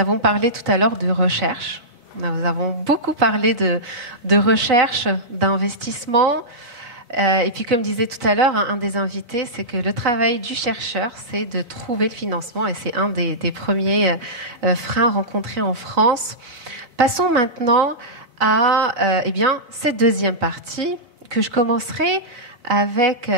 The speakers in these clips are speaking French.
avons parlé tout à l'heure de recherche. Nous avons beaucoup parlé de recherche, d'investissement. Et puis, comme disait tout à l'heure un des invités, c'est que le travail du chercheur, c'est de trouver le financement. Et c'est un des premiers freins rencontrés en France. Passons maintenant à cette deuxième partie que je commencerai avec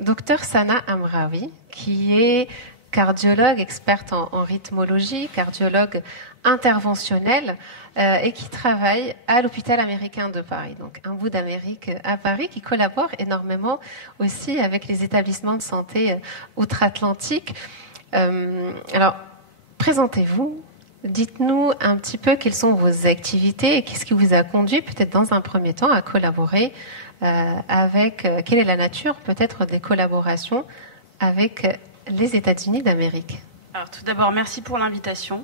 Dr Sana Amraoui, qui est cardiologue, experte en rythmologie, cardiologue interventionnelle et qui travaille à l'hôpital américain de Paris, donc un bout d'Amérique à Paris, qui collabore énormément aussi avec les établissements de santé outre-Atlantique. Alors, présentez-vous, dites-nous un petit peu quelles sont vos activités et qu'est-ce qui vous a conduit peut-être dans un premier temps à collaborer quelle est la nature peut-être des collaborations avec les États-Unis d'Amérique. Alors tout d'abord, merci pour l'invitation.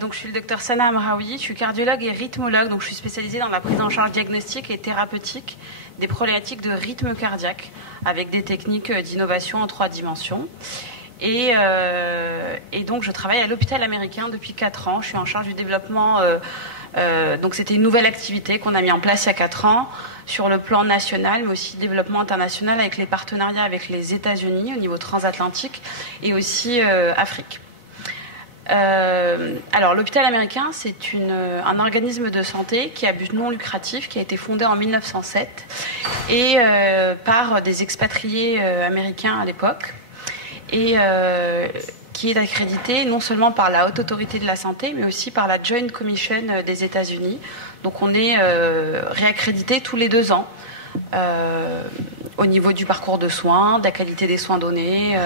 Donc je suis le docteur Sana Amraoui, je suis cardiologue et rythmologue, donc je suis spécialisée dans la prise en charge diagnostique et thérapeutique des problématiques de rythme cardiaque avec des techniques d'innovation en 3 dimensions. Et donc je travaille à l'hôpital américain depuis 4 ans, je suis en charge du développement, donc c'était une nouvelle activité qu'on a mis en place il y a 4 ans sur le plan national, mais aussi développement international avec les partenariats avec les États-Unis au niveau transatlantique et aussi Afrique. Alors l'hôpital américain, c'est un organisme de santé qui a but non lucratif, qui a été fondé en 1907 et par des expatriés américains à l'époque et qui est accrédité non seulement par la Haute Autorité de la Santé, mais aussi par la Joint Commission des États-Unis. Donc on est réaccrédité tous les 2 ans au niveau du parcours de soins, de la qualité des soins donnés.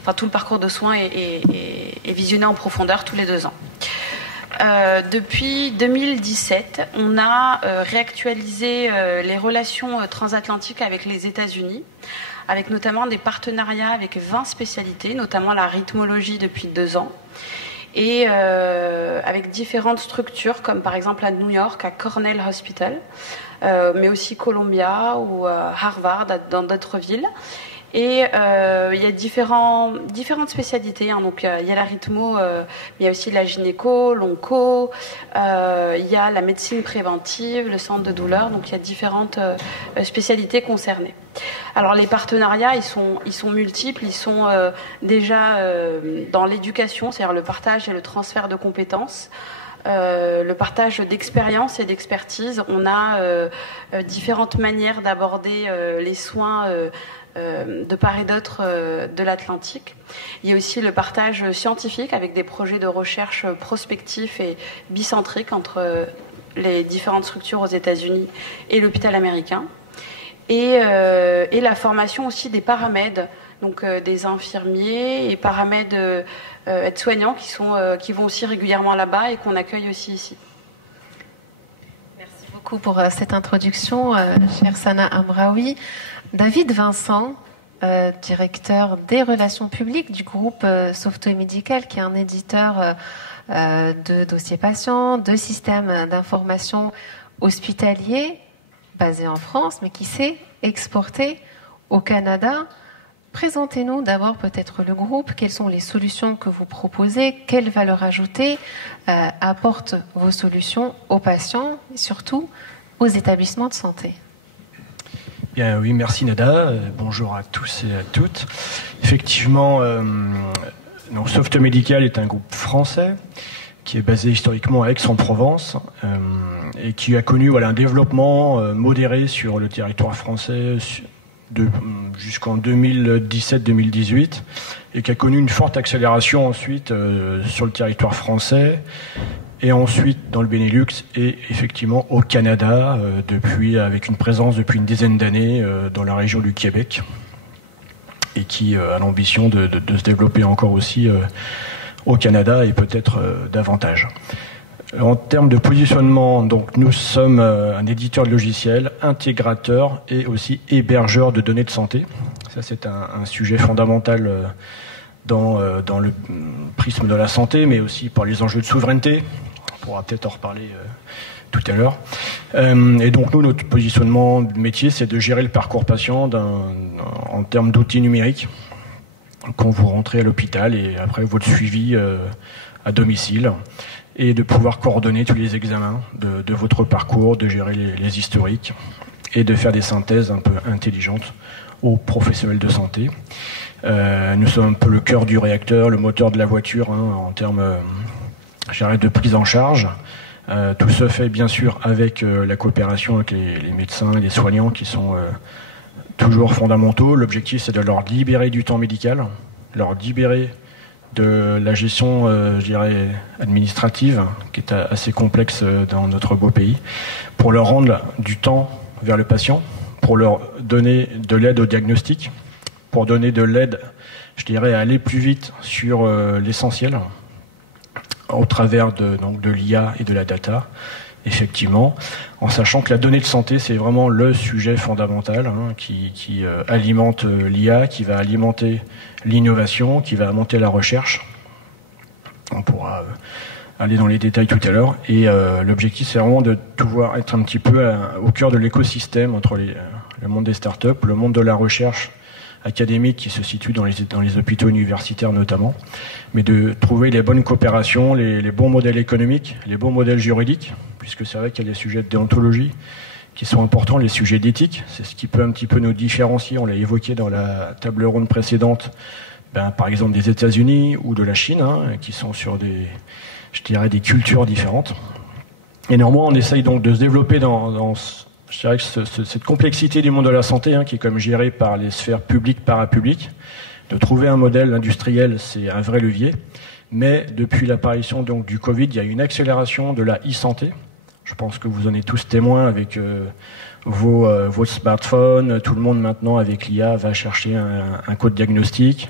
Enfin, tout le parcours de soins est visionné en profondeur tous les 2 ans. Depuis 2017, on a réactualisé les relations transatlantiques avec les États-Unis, avec notamment des partenariats avec 20 spécialités, notamment la rythmologie depuis 2 ans, et avec différentes structures, comme par exemple à New York, à Cornell Hospital, mais aussi Columbia ou Harvard, dans d'autres villes. Et il y a différentes spécialités, hein. Donc il y a la rythmo, il y a aussi la gynéco, l'onco, il y a la médecine préventive, le centre de douleur. Donc il y a différentes spécialités concernées. Alors les partenariats, ils sont multiples, ils sont déjà dans l'éducation, c'est-à-dire le partage et le transfert de compétences. Le partage d'expérience et d'expertise. On a différentes manières d'aborder les soins de part et d'autre de l'Atlantique. Il y a aussi le partage scientifique avec des projets de recherche prospectifs et bicentriques entre les différentes structures aux États-Unis et l'hôpital américain. Et la formation aussi des paramèdes, donc des infirmiers et paramèdes aides-soignants qui vont aussi régulièrement là-bas et qu'on accueille aussi ici. Merci beaucoup pour cette introduction, chère Sana Amraoui. David Vincent, directeur des relations publiques du groupe Softoe Médical, qui est un éditeur de dossiers patients, de systèmes d'information hospitaliers, basé en France, mais qui s'est exporté au Canada. Présentez-nous d'abord peut-être le groupe, quelles sont les solutions que vous proposez, quelle valeur ajoutée apportent vos solutions aux patients et surtout aux établissements de santé. Bien, oui, merci Nada. Bonjour à tous et à toutes. Effectivement, Softoe Médical est un groupe français qui est basé historiquement à Aix-en-Provence et qui a connu un développement modéré sur le territoire français jusqu'en 2017-2018 et qui a connu une forte accélération ensuite sur le territoire français et ensuite dans le Benelux et effectivement au Canada avec une présence depuis une dizaine d'années dans la région du Québec et qui a l'ambition de se développer encore aussi au Canada et peut-être davantage. En termes de positionnement, donc nous sommes un éditeur de logiciels, intégrateur et aussi hébergeur de données de santé. Ça, c'est un sujet fondamental dans le prisme de la santé, mais aussi pour les enjeux de souveraineté. On pourra peut-être en reparler tout à l'heure. Et donc nous, notre positionnement de métier, c'est de gérer le parcours patient en termes d'outils numériques quand vous rentrez à l'hôpital et après votre suivi à domicile et de pouvoir coordonner tous les examens de votre parcours, de gérer les historiques et de faire des synthèses un peu intelligentes aux professionnels de santé. Nous sommes un peu le cœur du réacteur, le moteur de la voiture en termes de prise en charge. Tout se fait bien sûr avec la coopération avec les médecins et les soignants qui sont toujours fondamentaux. L'objectif, c'est de leur libérer du temps médical, leur libérer de la gestion, administrative, qui est assez complexe dans notre beau pays, pour leur rendre du temps vers le patient, pour leur donner de l'aide au diagnostic, pour donner de l'aide, à aller plus vite sur l'essentiel, au travers de l'IA et de la data, effectivement, en sachant que la donnée de santé, c'est vraiment le sujet fondamental qui alimente l'IA, qui va alimenter l'innovation, qui va alimenter la recherche. On pourra aller dans les détails tout à l'heure. Et l'objectif, c'est vraiment de pouvoir être un petit peu au cœur de l'écosystème entre le monde des startups, le monde de la recherche académique qui se situe dans les hôpitaux universitaires notamment, mais de trouver les bonnes coopérations, les bons modèles économiques, les bons modèles juridiques, puisque c'est vrai qu'il y a les sujets de déontologie qui sont importants, les sujets d'éthique, c'est ce qui peut un petit peu nous différencier, on l'a évoqué dans la table ronde précédente, par exemple des États-Unis ou de la Chine, qui sont sur des cultures différentes. Et néanmoins, on essaye donc de se développer dans cette complexité du monde de la santé, qui est comme gérée par les sphères publiques, parapubliques. De trouver un modèle industriel, c'est un vrai levier. Mais depuis l'apparition donc du Covid, il y a une accélération de la e-santé. Je pense que vous en êtes tous témoins avec vos smartphones. Tout le monde maintenant, avec l'IA, va chercher un code diagnostic.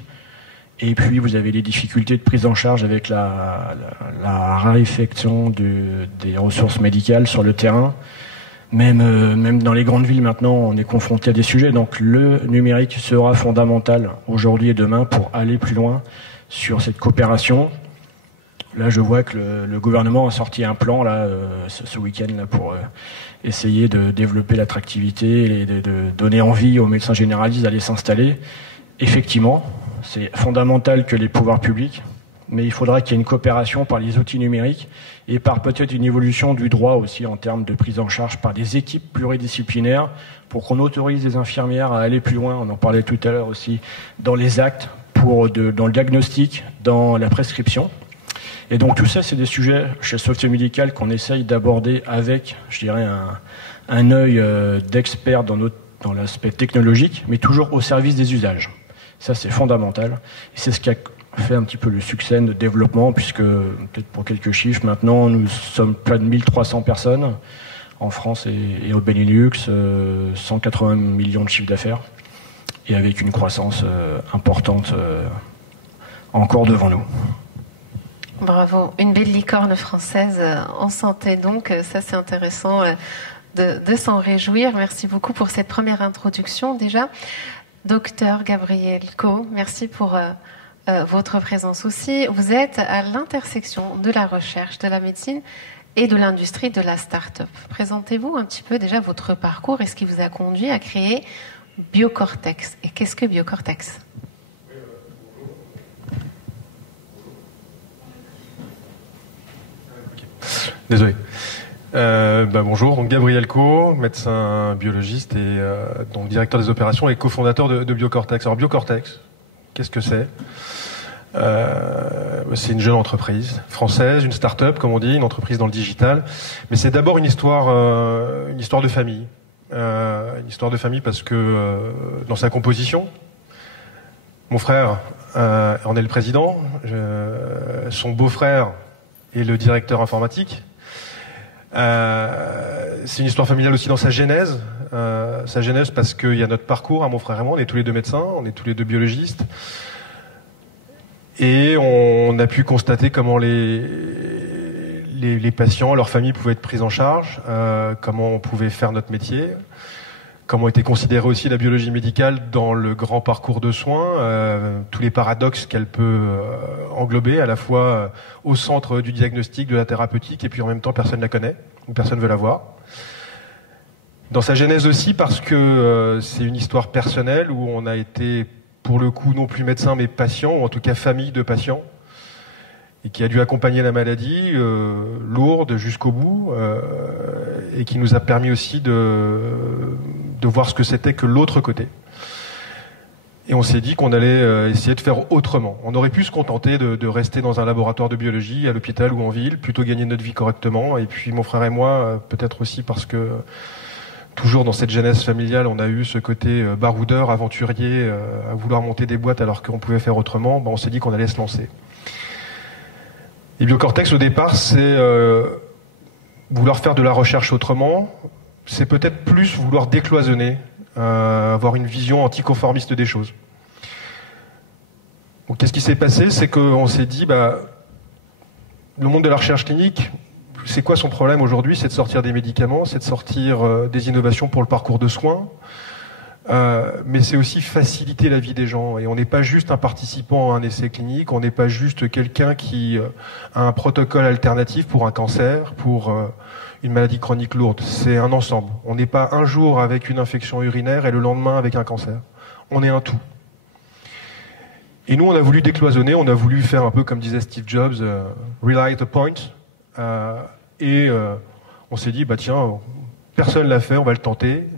Et puis, vous avez les difficultés de prise en charge avec la raréfaction des ressources médicales sur le terrain. Même dans les grandes villes maintenant, on est confronté à des sujets. Donc le numérique sera fondamental aujourd'hui et demain pour aller plus loin sur cette coopération. Là, je vois que le gouvernement a sorti un plan ce week-end pour essayer de développer l'attractivité et de donner envie aux médecins généralistes d'aller s'installer. Effectivement, c'est fondamental que les pouvoirs publics, mais il faudra qu'il y ait une coopération par les outils numériques et par peut-être une évolution du droit aussi en termes de prise en charge par des équipes pluridisciplinaires pour qu'on autorise les infirmières à aller plus loin, on en parlait tout à l'heure aussi, dans les actes, dans le diagnostic, dans la prescription. Et donc tout ça, c'est des sujets chez Sauveté Médicale qu'on essaye d'aborder avec, un œil d'expert dans l'aspect technologique, mais toujours au service des usages. Ça, c'est fondamental. Et c'est ce qui a fait un petit peu le succès de développement, puisque, peut-être pour quelques chiffres, maintenant, nous sommes près de 1300 personnes en France et au Benelux, 180 millions de chiffres d'affaires, et avec une croissance importante encore devant nous. Bravo, une belle licorne française en santé, donc ça c'est intéressant de s'en réjouir. Merci beaucoup pour cette première introduction déjà. Docteur Gabriel Caux, merci pour votre présence aussi. Vous êtes à l'intersection de la recherche, de la médecine et de l'industrie de la start-up. Présentez-vous un petit peu déjà votre parcours et ce qui vous a conduit à créer Biocortex. Et qu'est-ce que Biocortex ? Désolé. Bonjour, donc Gabriel Caux, médecin biologiste et donc directeur des opérations et cofondateur de Biocortex. Alors Biocortex, qu'est-ce que c'est ? C'est une jeune entreprise française, une start-up comme on dit, une entreprise dans le digital. Mais c'est d'abord une histoire de famille. Une histoire de famille parce que dans sa composition, mon frère en est le président, son beau-frère est le directeur informatique. C'est une histoire familiale aussi dans sa genèse. Sa genèse parce qu'il y a notre parcours, mon frère et moi, on est tous les deux médecins, on est tous les deux biologistes. Et on a pu constater comment les patients, leurs familles pouvaient être prises en charge, comment on pouvait faire notre métier, comment était considérée aussi la biologie médicale dans le grand parcours de soins, tous les paradoxes qu'elle peut englober, à la fois au centre du diagnostic, de la thérapeutique, et puis en même temps personne ne la connaît, ou personne ne veut la voir. Dans sa genèse aussi parce que c'est une histoire personnelle où on a été, pour le coup, non plus médecin mais patient, ou en tout cas famille de patients. et qui a dû accompagner la maladie lourde jusqu'au bout, et qui nous a permis aussi de voir ce que c'était que l'autre côté. Et on s'est dit qu'on allait essayer de faire autrement. On aurait pu se contenter de rester dans un laboratoire de biologie, à l'hôpital ou en ville, plutôt gagner notre vie correctement. Et puis mon frère et moi, peut-être aussi parce que toujours dans cette genèse familiale, on a eu ce côté baroudeur, aventurier, à vouloir monter des boîtes alors qu'on pouvait faire autrement, on s'est dit qu'on allait se lancer. Et Biocortex, au départ, c'est vouloir faire de la recherche autrement. C'est peut-être plus vouloir décloisonner, avoir une vision anticonformiste des choses. Donc, qu'est-ce qui s'est passé? C'est qu'on s'est dit, le monde de la recherche clinique, c'est quoi son problème aujourd'hui? C'est de sortir des médicaments, c'est de sortir des innovations pour le parcours de soins, mais c'est aussi faciliter la vie des gens. Et on n'est pas juste un participant à un essai clinique, on n'est pas juste quelqu'un qui a un protocole alternatif pour un cancer, pour une maladie chronique lourde. C'est un ensemble. On n'est pas un jour avec une infection urinaire et le lendemain avec un cancer. On est un tout. Et nous, on a voulu décloisonner, on a voulu faire un peu comme disait Steve Jobs, rely the point. On s'est dit, tiens, personne l'a fait, on va le tenter.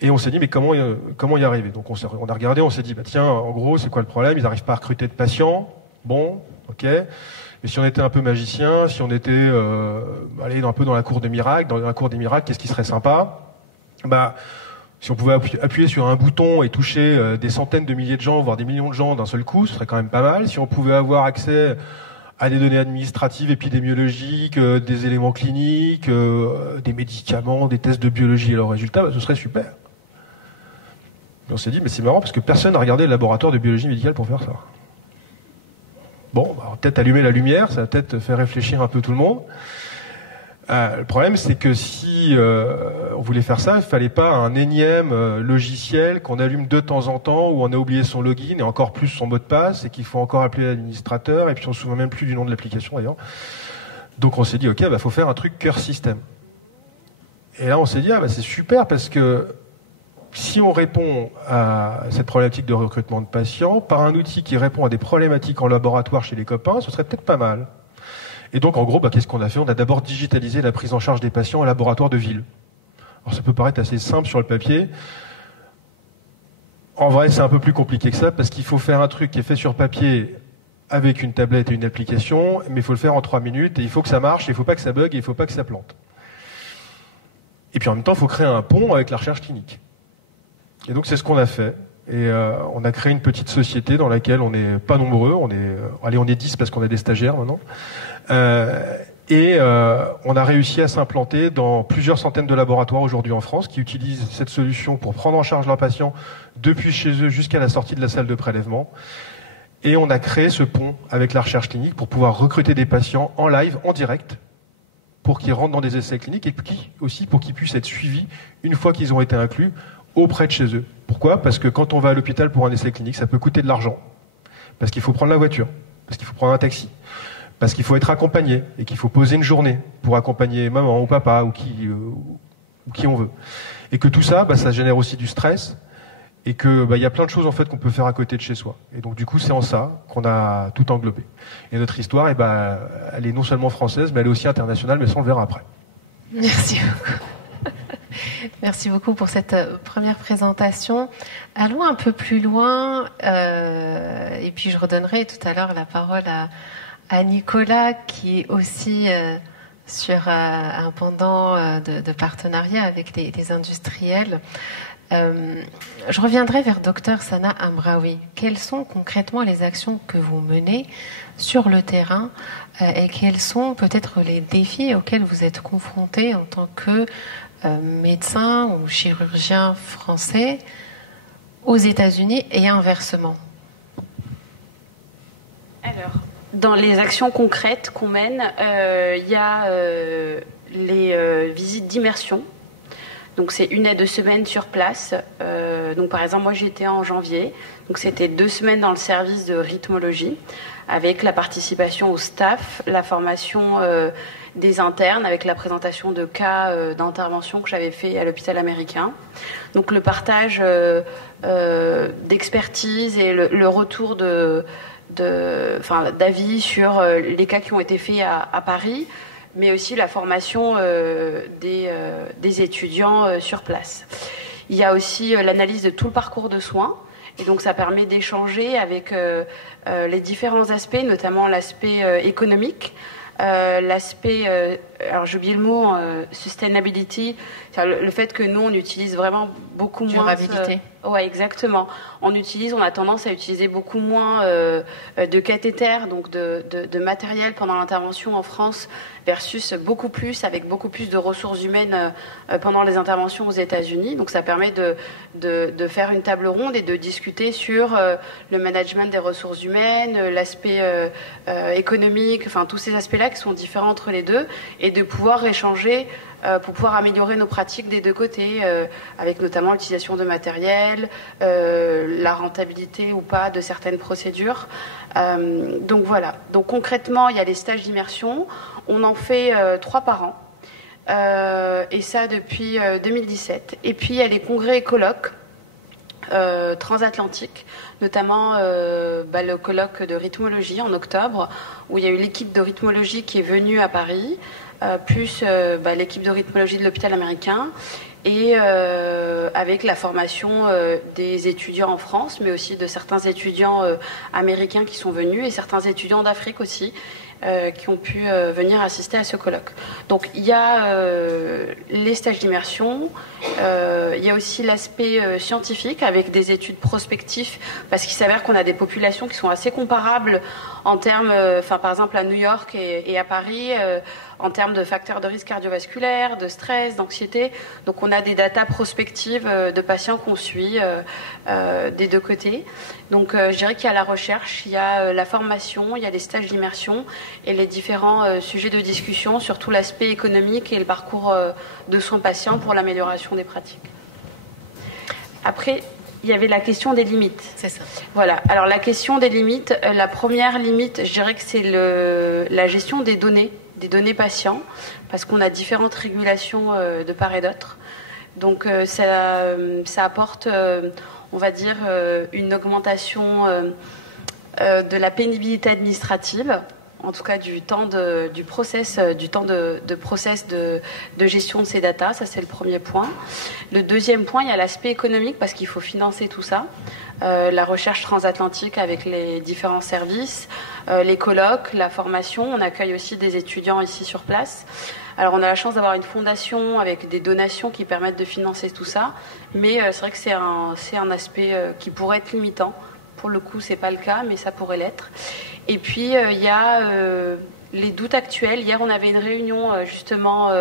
Et on s'est dit, mais comment y arriver? Donc on a regardé, on s'est dit, tiens, en gros, c'est quoi le problème? Ils n'arrivent pas à recruter de patients. Bon, ok. Mais si on était un peu magicien, si on était un peu dans la cour de miracle, dans la cour des miracles, qu'est-ce qui serait sympa? Si on pouvait appuyer sur un bouton et toucher des centaines de milliers de gens, voire des millions de gens d'un seul coup, ce serait quand même pas mal. Si on pouvait avoir accès à des données administratives, épidémiologiques, des éléments cliniques, des médicaments, des tests de biologie et leurs résultats, ce serait super. Et on s'est dit, mais c'est marrant parce que personne n'a regardé le laboratoire de biologie médicale pour faire ça. Bon, on va peut-être allumer la lumière, ça va peut-être faire réfléchir un peu tout le monde. Le problème, c'est que si on voulait faire ça, il fallait pas un énième logiciel qu'on allume de temps en temps où on a oublié son login et encore plus son mot de passe et qu'il faut encore appeler l'administrateur et puis on se souvient même plus du nom de l'application d'ailleurs. Donc on s'est dit, ok, faut faire un truc cœur système. Et là, on s'est dit, c'est super parce que si on répond à cette problématique de recrutement de patients par un outil qui répond à des problématiques en laboratoire chez les copains, ce serait peut-être pas mal. Et donc, en gros, qu'est-ce qu'on a fait? On a d'abord digitalisé la prise en charge des patients en laboratoire de ville. Alors, ça peut paraître assez simple sur le papier. En vrai, c'est un peu plus compliqué que ça, parce qu'il faut faire un truc qui est fait sur papier avec une tablette et une application, mais il faut le faire en 3 minutes, et il faut que ça marche, et il ne faut pas que ça bug, et il ne faut pas que ça plante. Et puis, en même temps, il faut créer un pont avec la recherche clinique. Et donc, c'est ce qu'on a fait. Et on a créé une petite société dans laquelle on n'est pas nombreux. On est 10 parce qu'on a des stagiaires maintenant. On a réussi à s'implanter dans plusieurs centaines de laboratoires aujourd'hui en France qui utilisent cette solution pour prendre en charge leurs patients depuis chez eux jusqu'à la sortie de la salle de prélèvement. Et on a créé ce pont avec la recherche clinique pour pouvoir recruter des patients en live, en direct, pour qu'ils rentrent dans des essais cliniques et aussi pour qu'ils puissent être suivis une fois qu'ils ont été inclus auprès de chez eux. Pourquoi? Parce que quand on va à l'hôpital pour un essai clinique, ça peut coûter de l'argent. Parce qu'il faut prendre la voiture, parce qu'il faut prendre un taxi, parce qu'il faut être accompagné et qu'il faut poser une journée pour accompagner maman ou papa ou qui on veut. Et que tout ça, ça génère aussi du stress et que y a plein de choses en fait qu'on peut faire à côté de chez soi. Et donc du coup, c'est en ça qu'on a tout englobé. Et notre histoire, elle est non seulement française, mais elle est aussi internationale, mais ça on le verra après. Merci beaucoup. Merci beaucoup pour cette première présentation. Allons un peu plus loin, et puis je redonnerai tout à l'heure la parole à Nicolas, qui est aussi sur un pendant de partenariat avec les industriels. Je reviendrai vers Dr Sana Amraoui. Quelles sont concrètement les actions que vous menez sur le terrain et quels sont peut-être les défis auxquels vous êtes confrontés en tant que médecin ou chirurgien français aux États-Unis et inversement? Alors, dans les actions concrètes qu'on mène, il y a les visites d'immersion. Donc c'est 1 à 2 semaines sur place Donc par exemple, moi j'étais en janvier, donc c'était 2 semaines dans le service de rythmologie, avec la participation au staff, la formation des internes, avec la présentation de cas d'intervention que j'avais fait à l'hôpital américain. Donc le partage d'expertise et le retour d'avis sur les cas qui ont été faits à Paris, mais aussi la formation des étudiants sur place. Il y a aussi l'analyse de tout le parcours de soins, et donc ça permet d'échanger avec les différents aspects, notamment l'aspect économique, l'aspect, alors j'ai oublié le mot, sustainability, le fait que nous on utilise vraiment beaucoup moins... Durabilité. Ouais, exactement. On a tendance à utiliser beaucoup moins de cathéters, donc de matériel pendant l'intervention en France, versus beaucoup plus, avec beaucoup plus de ressources humaines pendant les interventions aux États-Unis. Donc ça permet de faire une table ronde et de discuter sur le management des ressources humaines, l'aspect économique, enfin tous ces aspects-là qui sont différents entre les deux, et de pouvoir échanger pour pouvoir améliorer nos pratiques des deux côtés, avec notamment l'utilisation de matériel, la rentabilité ou pas de certaines procédures. Donc voilà. Donc concrètement, il y a les stages d'immersion. On en fait 3 par an. Et ça depuis 2017. Et puis il y a les congrès et colloques transatlantiques, notamment le colloque de rythmologie en octobre, où il y a eu l'équipe de rythmologie qui est venue à Paris, plus l'équipe de rythmologie de l'hôpital américain, et avec la formation des étudiants en France, mais aussi de certains étudiants américains qui sont venus, et certains étudiants d'Afrique aussi, qui ont pu venir assister à ce colloque. Donc il y a les stages d'immersion, il y a aussi l'aspect scientifique avec des études prospectives, parce qu'il s'avère qu'on a des populations qui sont assez comparables en termes, par exemple à New York et à Paris, en termes de facteurs de risque cardiovasculaire, de stress, d'anxiété. Donc on a des datas prospectives de patients qu'on suit des deux côtés. Donc je dirais qu'il y a la recherche, il y a la formation, il y a les stages d'immersion et les différents sujets de discussion sur tout l'aspect économique et le parcours de soins patients pour l'amélioration des pratiques. Après, il y avait la question des limites. C'est ça. Voilà. Alors la question des limites, la première limite, je dirais que c'est la gestion des données patients, parce qu'on a différentes régulations de part et d'autre. Donc ça apporte, on va dire, une augmentation de la pénibilité administrative, en tout cas du temps de gestion de ces datas. Ça, c'est le premier point. Le deuxième point, il y a l'aspect économique, parce qu'il faut financer tout ça. La recherche transatlantique avec les différents services, les colloques, la formation. On accueille aussi des étudiants ici sur place. Alors on a la chance d'avoir une fondation avec des donations qui permettent de financer tout ça, mais c'est vrai que c'est un aspect qui pourrait être limitant. Pour le coup, c'est pas le cas, mais ça pourrait l'être. Et puis il y a les doutes actuels. Hier, on avait une réunion justement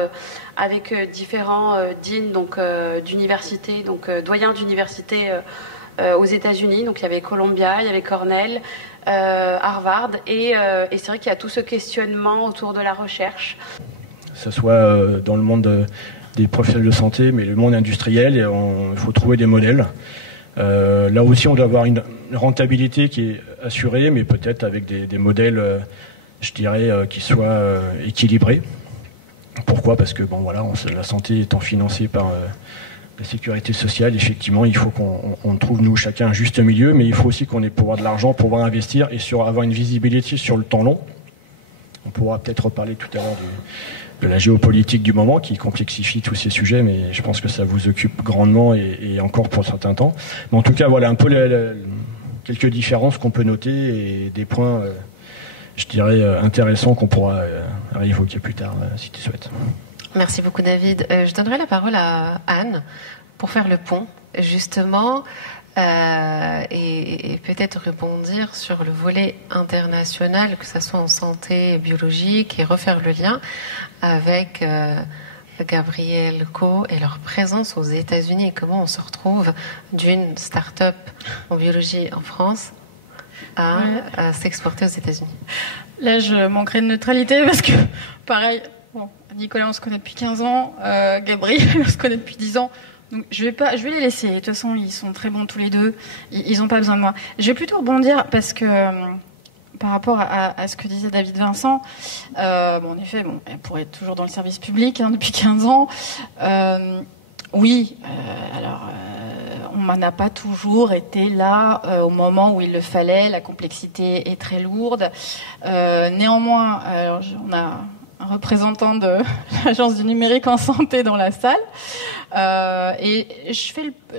avec différents deans d'université, doyens d'université aux États-Unis. Donc il y avait Columbia, il y avait Cornell, Harvard, et c'est vrai qu'il y a tout ce questionnement autour de la recherche. Que ce soit dans le monde des professionnels de santé, mais le monde industriel, il faut trouver des modèles. Là aussi, on doit avoir une rentabilité qui est assurée, mais peut-être avec des modèles, je dirais, qui soient équilibrés. Pourquoi ? Parce que la santé étant financée par la sécurité sociale, effectivement, il faut qu'on trouve, nous, chacun, un juste milieu, mais il faut aussi qu'on ait pouvoir de l'argent pour pouvoir investir et avoir une visibilité sur le temps long. On pourra peut-être reparler tout à l'heure de la géopolitique du moment qui complexifie tous ces sujets, mais je pense que ça vous occupe grandement et encore pour certains temps. Mais en tout cas, voilà un peu quelques différences qu'on peut noter et des points, je dirais, intéressants qu'on pourra réévoquer plus tard, si tu souhaites. Merci beaucoup, David. Je donnerai la parole à Anne pour faire le pont, justement, et peut-être rebondir sur le volet international, que ce soit en santé biologique, et refaire le lien avec Gabriel Co et leur présence aux États-Unis, et comment on se retrouve d'une start-up en biologie en France à s'exporter aux États-Unis. Là, je manquerai de neutralité parce que, pareil, Nicolas, on se connaît depuis 15 ans, Gabriel, on se connaît depuis 10 ans. Donc je vais les laisser. De toute façon, ils sont très bons tous les deux. Ils n'ont pas besoin de moi. Je vais plutôt rebondir parce que par rapport à ce que disait David Vincent, en effet, elle pourrait être toujours dans le service public depuis 15 ans. Oui, on n'a pas toujours été là au moment où il le fallait. La complexité est très lourde. Néanmoins, on a un représentant de l'Agence du numérique en santé dans la salle. Et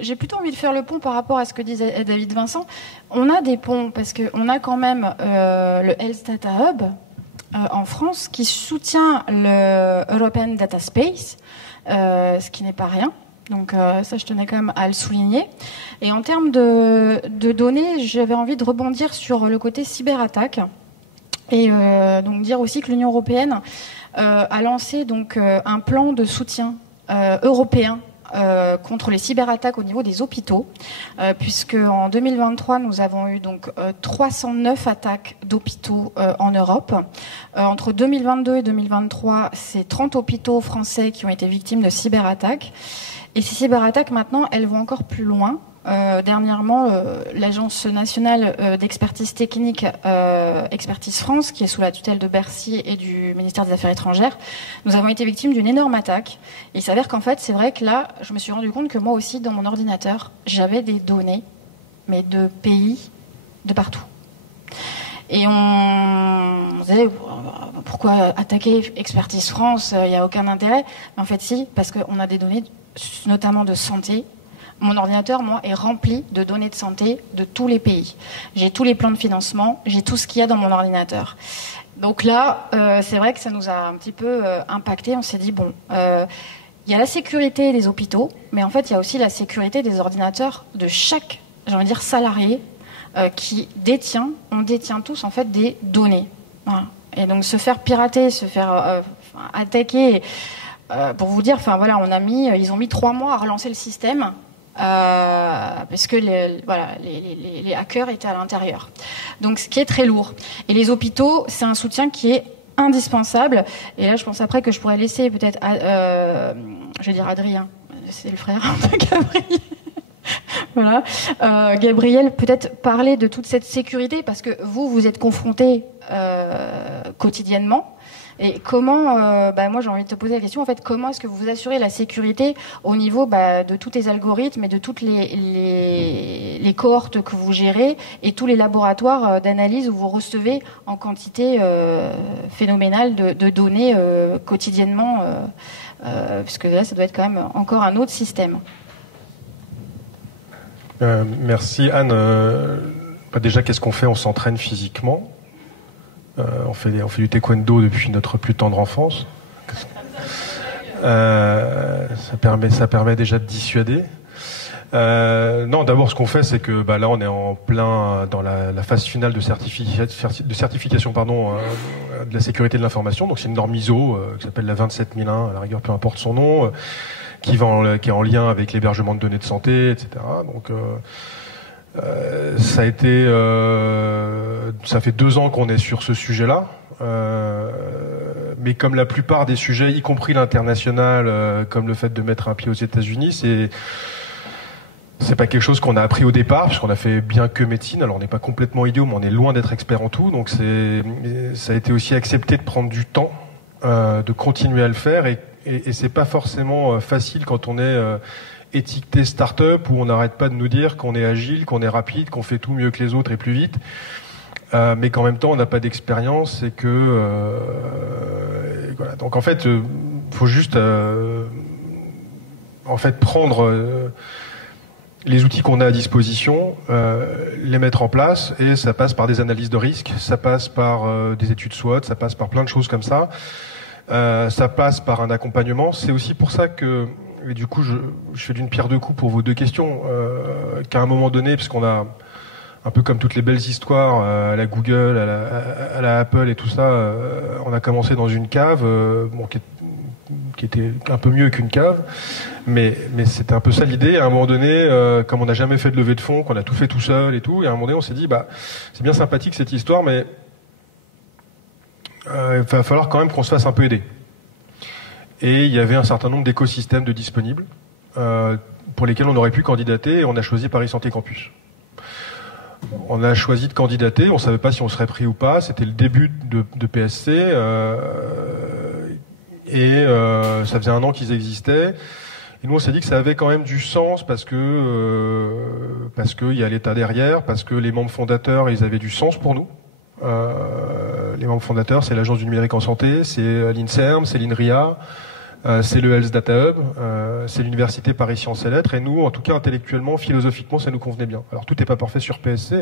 j'ai plutôt envie de faire le pont par rapport à ce que disait David Vincent. On a des ponts parce qu'on a quand même le Health Data Hub en France qui soutient le European Data Space, ce qui n'est pas rien. Donc ça, je tenais quand même à le souligner. Et en termes de données, j'avais envie de rebondir sur le côté cyberattaque et donc dire aussi que l'Union européenne a lancé donc un plan de soutien européen contre les cyberattaques au niveau des hôpitaux, puisque en 2023 nous avons eu donc 309 attaques d'hôpitaux en Europe. Entre 2022 et 2023, c'est 30 hôpitaux français qui ont été victimes de cyberattaques. Et ces cyberattaques maintenant, elles vont encore plus loin. Dernièrement, l'Agence nationale d'expertise technique, Expertise France, qui est sous la tutelle de Bercy et du ministère des Affaires étrangères, nous avons été victimes d'une énorme attaque. Et il s'avère qu'en fait, c'est vrai que là, je me suis rendu compte que moi aussi, dans mon ordinateur, j'avais des données, mais de pays, de partout. Et on disait, pourquoi attaquer Expertise France, il n'y a aucun intérêt. Mais en fait, si, parce qu'on a des données, notamment de santé. Mon ordinateur, moi, est rempli de données de santé de tous les pays. J'ai tous les plans de financement, j'ai tout ce qu'il y a dans mon ordinateur. Donc là, c'est vrai que ça nous a un petit peu impacté. On s'est dit, il y a la sécurité des hôpitaux, mais en fait, il y a aussi la sécurité des ordinateurs de chaque, salarié qui détient. On détient tous, en fait, des données. Voilà. Et donc, se faire pirater, se faire attaquer... pour vous dire, ils ont mis 3 mois à relancer le système parce que les hackers étaient à l'intérieur. Donc, ce qui est très lourd. Et les hôpitaux, c'est un soutien qui est indispensable. Et là, je pense après que je pourrais laisser peut-être, Adrien, c'est le frère de Gabriel. Voilà, Gabriel, peut-être parler de toute cette sécurité parce que vous êtes confrontés quotidiennement. Et comment, moi j'ai envie de te poser la question, en fait, comment est-ce que vous assurez la sécurité au niveau de tous les algorithmes et de toutes les cohortes que vous gérez et tous les laboratoires d'analyse où vous recevez en quantité phénoménale de données quotidiennement, puisque là ça doit être quand même encore un autre système. Merci Anne. Déjà, qu'est-ce qu'on fait? On s'entraîne physiquement. On fait du taekwondo depuis notre plus tendre enfance. Ça permet déjà de dissuader. Non, d'abord, ce qu'on fait, c'est que là, on est en plein dans la phase finale de certification, de la sécurité de l'information. Donc, c'est une norme ISO qui s'appelle la 27001, à la rigueur, peu importe son nom, qui est en lien avec l'hébergement de données de santé, etc. Donc, ça fait 2 ans qu'on est sur ce sujet-là, mais comme la plupart des sujets, y compris l'international, comme le fait de mettre un pied aux États-Unis, c'est pas quelque chose qu'on a appris au départ, parce qu'on a fait bien que médecine. Alors on n'est pas complètement idiot, mais on est loin d'être expert en tout. Donc ça a été aussi accepté de prendre du temps, de continuer à le faire, et c'est pas forcément facile quand on est étiqueté start-up, où on n'arrête pas de nous dire qu'on est agile, qu'on est rapide, qu'on fait tout mieux que les autres et plus vite, mais qu'en même temps on n'a pas d'expérience et que voilà. Donc en fait, faut juste prendre les outils qu'on a à disposition, les mettre en place, et ça passe par des analyses de risque, ça passe par des études SWOT, ça passe par plein de choses comme ça. Ça passe par un accompagnement. C'est aussi pour ça que, et du coup, je fais d'une pierre deux coups pour vos 2 questions, qu'à un moment donné, parce qu'on a, un peu comme toutes les belles histoires, à la Google, à la Apple et tout ça, on a commencé dans une cave, qui était un peu mieux qu'une cave, mais c'était un peu ça l'idée. À un moment donné, comme on n'a jamais fait de levée de fonds, qu'on a tout fait tout seul et tout, et à un moment donné, on s'est dit, c'est bien sympathique cette histoire, mais il va falloir quand même qu'on se fasse un peu aider. Et il y avait un certain nombre d'écosystèmes de disponibles. pour lesquels on aurait pu candidater, et on a choisi Paris Santé Campus. On a choisi de candidater, on ne savait pas si on serait pris ou pas, c'était le début de PSC, ça faisait 1 an qu'ils existaient. Et nous, on s'est dit que ça avait quand même du sens parce que il y a l'État derrière, parce que les membres fondateurs, ils avaient du sens pour nous. Les membres fondateurs, c'est l'Agence du numérique en santé, c'est l'INSERM, c'est l'INRIA, c'est le Health Data Hub, c'est l'Université Paris Sciences et Lettres. Et nous, en tout cas, intellectuellement, philosophiquement, ça nous convenait bien. Alors, tout n'est pas parfait sur PSC,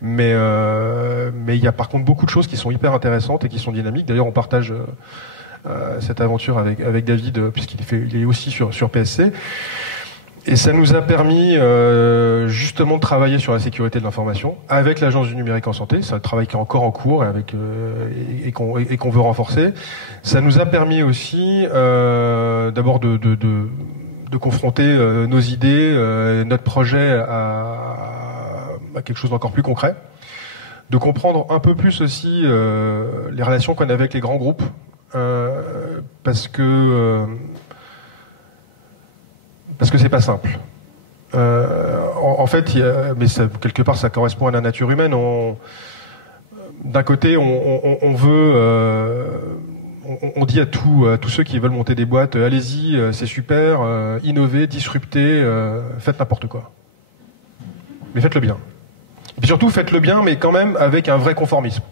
mais il y a par contre beaucoup de choses qui sont hyper intéressantes et qui sont dynamiques. D'ailleurs, on partage cette aventure avec David, puisqu'il est aussi sur PSC. Et ça nous a permis justement de travailler sur la sécurité de l'information avec l'Agence du numérique en santé. C'est un travail qui est encore en cours et qu'on veut renforcer. Ça nous a permis aussi d'abord de confronter nos idées, notre projet à quelque chose d'encore plus concret, de comprendre un peu plus aussi les relations qu'on avait avec les grands groupes, parce que c'est pas simple. En fait, mais quelque part, ça correspond à la nature humaine. D'un côté, on veut, on dit à tous ceux qui veulent monter des boîtes, allez-y, c'est super, innovez, disruptez, faites n'importe quoi. Mais faites-le bien. Et puis surtout, faites-le bien, mais quand même avec un vrai conformisme.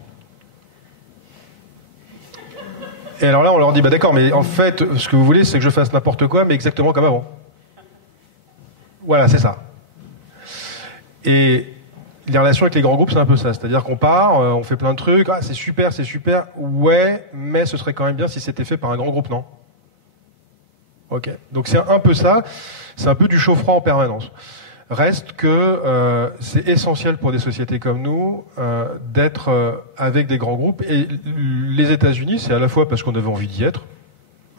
Et alors là, on leur dit, bah d'accord, mais en fait, ce que vous voulez, c'est que je fasse n'importe quoi, mais exactement comme avant. Voilà, c'est ça. Et les relations avec les grands groupes, c'est un peu ça. C'est-à-dire qu'on part, on fait plein de trucs, ah, c'est super, ouais, mais ce serait quand même bien si c'était fait par un grand groupe, non? Ok. Donc c'est un peu ça, c'est un peu du chaud-froid en permanence. Reste que c'est essentiel pour des sociétés comme nous d'être avec des grands groupes. Et les États-Unis, c'est à la fois parce qu'on avait envie d'y être,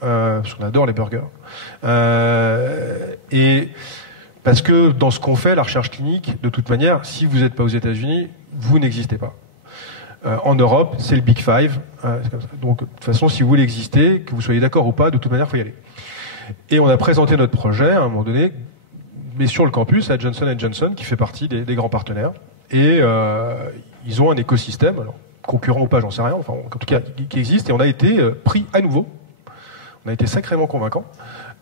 parce qu'on adore les burgers, et parce que dans ce qu'on fait, la recherche clinique, de toute manière, si vous n'êtes pas aux États-Unis, vous n'existez pas. En Europe, c'est le Big Five. C'est comme ça. Donc, de toute façon, si vous voulez exister, que vous soyez d'accord ou pas, de toute manière, il faut y aller. Et on a présenté notre projet, à un moment donné, mais sur le campus, à Johnson & Johnson, qui fait partie des grands partenaires. Et ils ont un écosystème, alors, concurrent ou pas, j'en sais rien, enfin, en tout cas, qui existe. Et on a été pris à nouveau. On a été sacrément convaincants.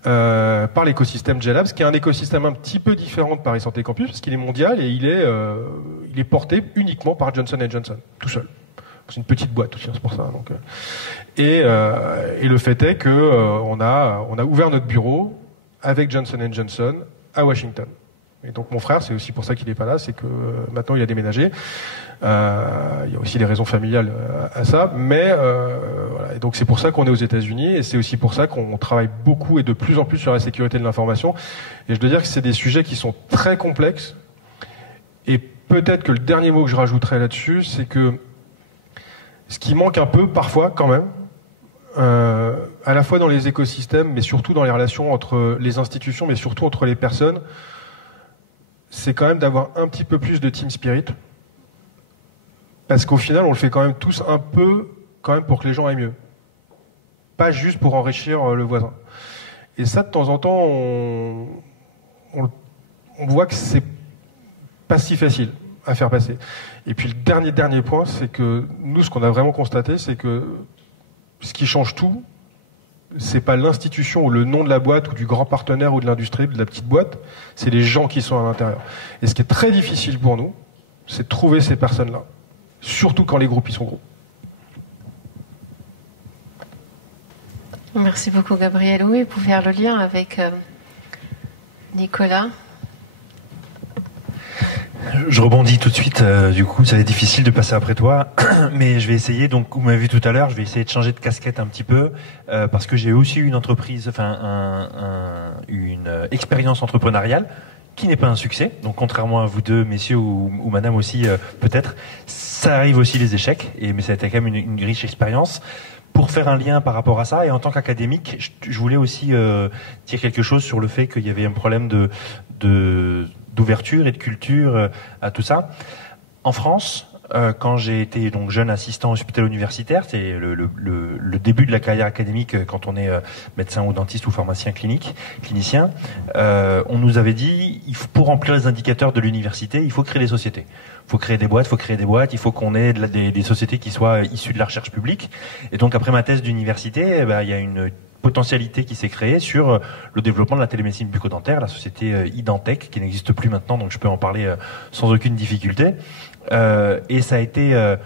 Par l'écosystème JLabs, qui est un écosystème un petit peu différent de Paris Santé Campus, parce qu'il est mondial et il est porté uniquement par Johnson & Johnson, tout seul. C'est une petite boîte aussi, c'est pour ça. Donc, et le fait est que on a ouvert notre bureau avec Johnson & Johnson à Washington. Et donc mon frère, c'est aussi pour ça qu'il n'est pas là, c'est que maintenant il a déménagé. Il y a aussi des raisons familiales à ça, mais voilà. Et donc c'est pour ça qu'on est aux États-Unis, et c'est aussi pour ça qu'on travaille beaucoup et de plus en plus sur la sécurité de l'information. Et je dois dire que c'est des sujets qui sont très complexes. Et peut-être que le dernier mot que je rajouterais là-dessus, c'est que ce qui manque un peu parfois quand même, à la fois dans les écosystèmes, mais surtout dans les relations entre les institutions, mais surtout entre les personnes, c'est quand même d'avoir un petit peu plus de team spirit. Parce qu'au final, on le fait quand même tous un peu quand même pour que les gens aillent mieux. Pas juste pour enrichir le voisin. Et ça, de temps en temps, on voit que c'est pas si facile à faire passer. Et puis le dernier point, c'est que nous, ce qu'on a vraiment constaté, c'est que ce qui change tout, c'est pas l'institution ou le nom de la boîte ou du grand partenaire ou de l'industrie, de la petite boîte, c'est les gens qui sont à l'intérieur. Et ce qui est très difficile pour nous, c'est de trouver ces personnes-là. Surtout quand les groupes y sont gros. Merci beaucoup Gabriel. Oui, pour faire le lien avec Nicolas. Je rebondis tout de suite, du coup ça va être difficile de passer après toi, mais je vais essayer, donc vous m'avez vu tout à l'heure, je vais essayer de changer de casquette un petit peu, parce que j'ai aussi une entreprise, une expérience entrepreneuriale qui n'est pas un succès, donc contrairement à vous deux, messieurs, ou madame aussi, peut-être, ça arrive aussi les échecs, mais ça a été quand même une riche expérience. Pour faire un lien par rapport à ça, et en tant qu'académique, je voulais aussi dire quelque chose sur le fait qu'il y avait un problème d'ouverture et de culture à tout ça. En France, quand j'ai été donc jeune assistant hospitalier universitaire, c'est le début de la carrière académique quand on est médecin ou dentiste ou pharmacien clinicien, on nous avait dit, pour remplir les indicateurs de l'université, il faut créer des sociétés. Il faut créer des boîtes, il faut qu'on ait des sociétés qui soient issues de la recherche publique. Et donc après ma thèse d'université, il y a une potentialité qui s'est créée sur le développement de la télémédecine bucco-dentaire, la société Identec, qui n'existe plus maintenant, donc je peux en parler sans aucune difficulté. Et ça a été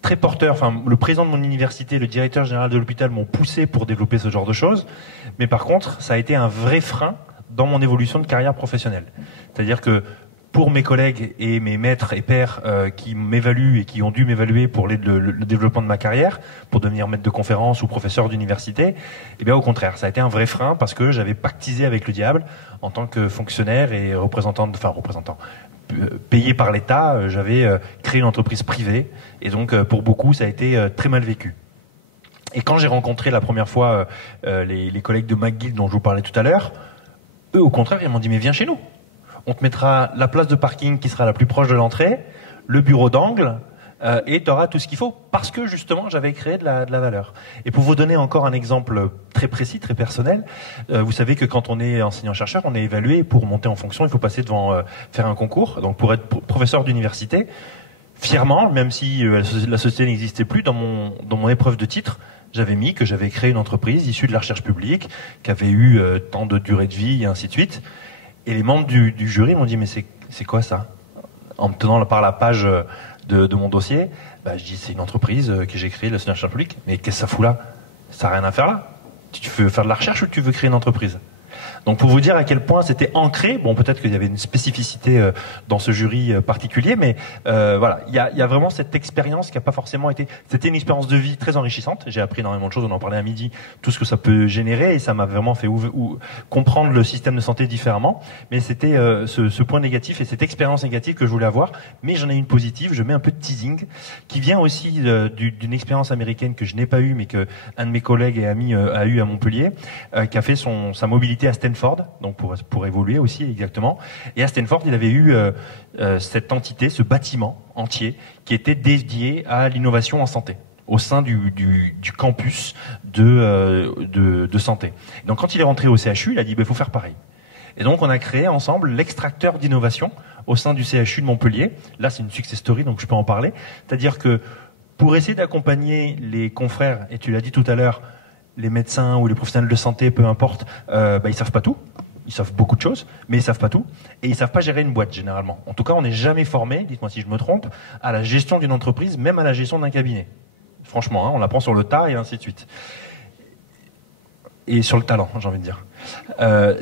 très porteur. Enfin, le président de mon université, le directeur général de l'hôpital m'ont poussé pour développer ce genre de choses. Mais par contre, ça a été un vrai frein dans mon évolution de carrière professionnelle. C'est-à-dire que pour mes collègues et mes maîtres et pairs qui m'évaluent et qui ont dû m'évaluer pour le développement de ma carrière, pour devenir maître de conférence ou professeur d'université, eh bien au contraire, ça a été un vrai frein parce que j'avais pactisé avec le diable en tant que fonctionnaire et représentant, payé par l'État, j'avais créé une entreprise privée et donc pour beaucoup ça a été très mal vécu. Et quand j'ai rencontré la première fois les collègues de McGill dont je vous parlais tout à l'heure, eux au contraire ils m'ont dit mais viens chez nous. On te mettra la place de parking qui sera la plus proche de l'entrée, le bureau d'angle, et tu auras tout ce qu'il faut, parce que justement j'avais créé de la valeur. Et pour vous donner encore un exemple très précis, très personnel, vous savez que quand on est enseignant-chercheur, on est évalué, pour monter en fonction, il faut passer devant faire un concours. Donc pour être professeur d'université, fièrement, même si la société n'existait plus, dans mon épreuve de titre, j'avais mis que j'avais créé une entreprise issue de la recherche publique, qui avait eu tant de durée de vie, et ainsi de suite. Et les membres du jury m'ont dit mais c'est quoi ça? En me tenant par la page de mon dossier, je dis c'est une entreprise que j'ai créée, la recherche publique. Mais qu'est-ce que ça fout là? Ça n'a rien à faire là. Tu veux faire de la recherche ou tu veux créer une entreprise? Donc pour vous dire à quel point c'était ancré, bon peut-être qu'il y avait une spécificité dans ce jury particulier, mais voilà, il y a vraiment cette expérience qui n'a pas forcément été. C'était une expérience de vie très enrichissante. J'ai appris énormément de choses. On en parlait à midi, tout ce que ça peut générer, et ça m'a vraiment fait comprendre le système de santé différemment. Mais c'était ce point négatif et cette expérience négative que je voulais avoir. Mais j'en ai une positive. Je mets un peu de teasing qui vient aussi d'une expérience américaine que je n'ai pas eue, mais que un de mes collègues et amis a eu à Montpellier, qui a fait sa mobilité à Stanford, donc pour évoluer aussi exactement. Et à Stanford, il avait eu cette entité, ce bâtiment entier, qui était dédié à l'innovation en santé, au sein du campus de santé. Donc quand il est rentré au CHU, il a dit il faut faire pareil. Et donc on a créé ensemble l'extracteur d'innovation au sein du CHU de Montpellier. Là c'est une success story, donc je peux en parler. C'est-à-dire que pour essayer d'accompagner les confrères, et tu l'as dit tout à l'heure, les médecins ou les professionnels de santé, peu importe, ils savent pas tout. Ils savent beaucoup de choses, mais ils savent pas tout. Et ils savent pas gérer une boîte, généralement. En tout cas, on n'est jamais formé, dites-moi si je me trompe, à la gestion d'une entreprise, même à la gestion d'un cabinet. Franchement, on l'apprend sur le tas et ainsi de suite. Et sur le talent, j'ai envie de dire.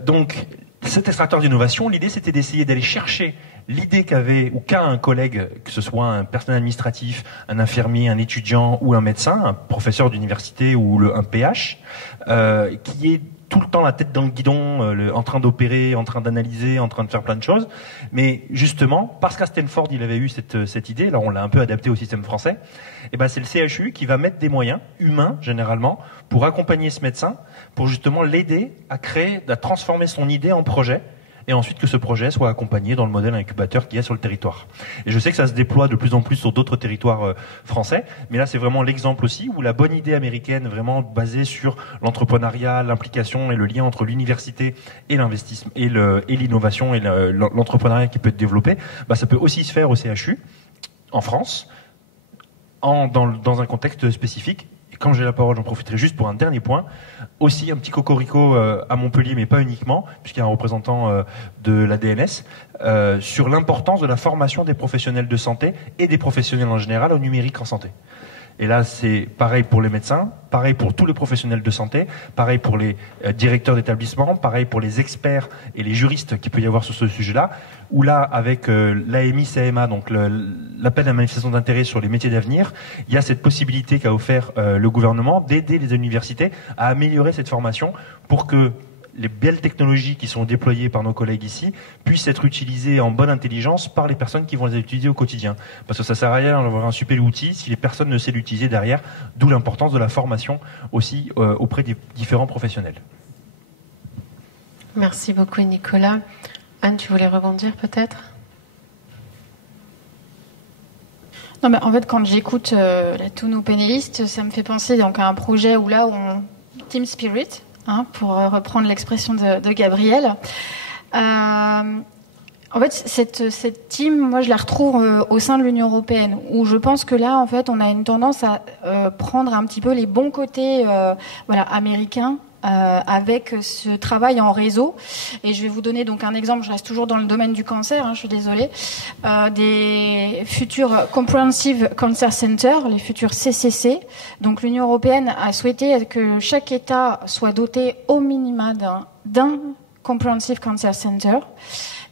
Donc, cet extracteur d'innovation, l'idée, c'était d'essayer d'aller chercher l'idée qu'a un collègue, que ce soit un personnel administratif, un infirmier, un étudiant ou un médecin, un professeur d'université ou un PH, qui est tout le temps la tête dans le guidon, en train d'opérer, en train d'analyser, en train de faire plein de choses. Mais justement, parce qu'à Stanford, il avait eu cette idée, là on l'a un peu adapté au système français, et c'est le CHU qui va mettre des moyens, humains généralement, pour accompagner ce médecin, pour justement l'aider à transformer son idée en projet, et ensuite que ce projet soit accompagné dans le modèle incubateur qu'il y a sur le territoire. Et je sais que ça se déploie de plus en plus sur d'autres territoires français, mais là c'est vraiment l'exemple aussi où la bonne idée américaine, vraiment basée sur l'entrepreneuriat, l'implication et le lien entre l'université et l'investissement et l'innovation et l'entrepreneuriat qui peut être développé, ça peut aussi se faire au CHU en France, dans un contexte spécifique. Quand j'ai la parole, j'en profiterai juste pour un dernier point. Aussi un petit cocorico à Montpellier, mais pas uniquement, puisqu'il y a un représentant de la DNS, sur l'importance de la formation des professionnels de santé et des professionnels en général au numérique en santé. Et là, c'est pareil pour les médecins, pareil pour tous les professionnels de santé, pareil pour les directeurs d'établissement, pareil pour les experts et les juristes qu'il peut y avoir sur ce sujet-là, où là, avec l'AMI-CMA, donc l'appel à manifestation d'intérêt sur les métiers d'avenir, il y a cette possibilité qu'a offert le gouvernement d'aider les universités à améliorer cette formation pour que les belles technologies qui sont déployées par nos collègues ici puissent être utilisées en bonne intelligence par les personnes qui vont les utiliser au quotidien. Parce que ça sert à rien d'avoir un super outil si les personnes ne savent l'utiliser derrière, d'où l'importance de la formation aussi auprès des différents professionnels. Merci beaucoup Nicolas. Anne, tu voulais rebondir peut-être ? Non, mais en fait, quand j'écoute tous nos panélistes, ça me fait penser donc à un projet où Team Spirit, pour reprendre l'expression de Gabriel. En fait, cette team, moi, je la retrouve au sein de l'Union européenne, où je pense que là, en fait, on a une tendance à prendre un petit peu les bons côtés, américains. Avec ce travail en réseau. Et je vais vous donner donc un exemple, je reste toujours dans le domaine du cancer, je suis désolée, des futurs Comprehensive Cancer Center, les futurs CCC. Donc l'Union européenne a souhaité que chaque État soit doté au minima d'un Comprehensive Cancer Center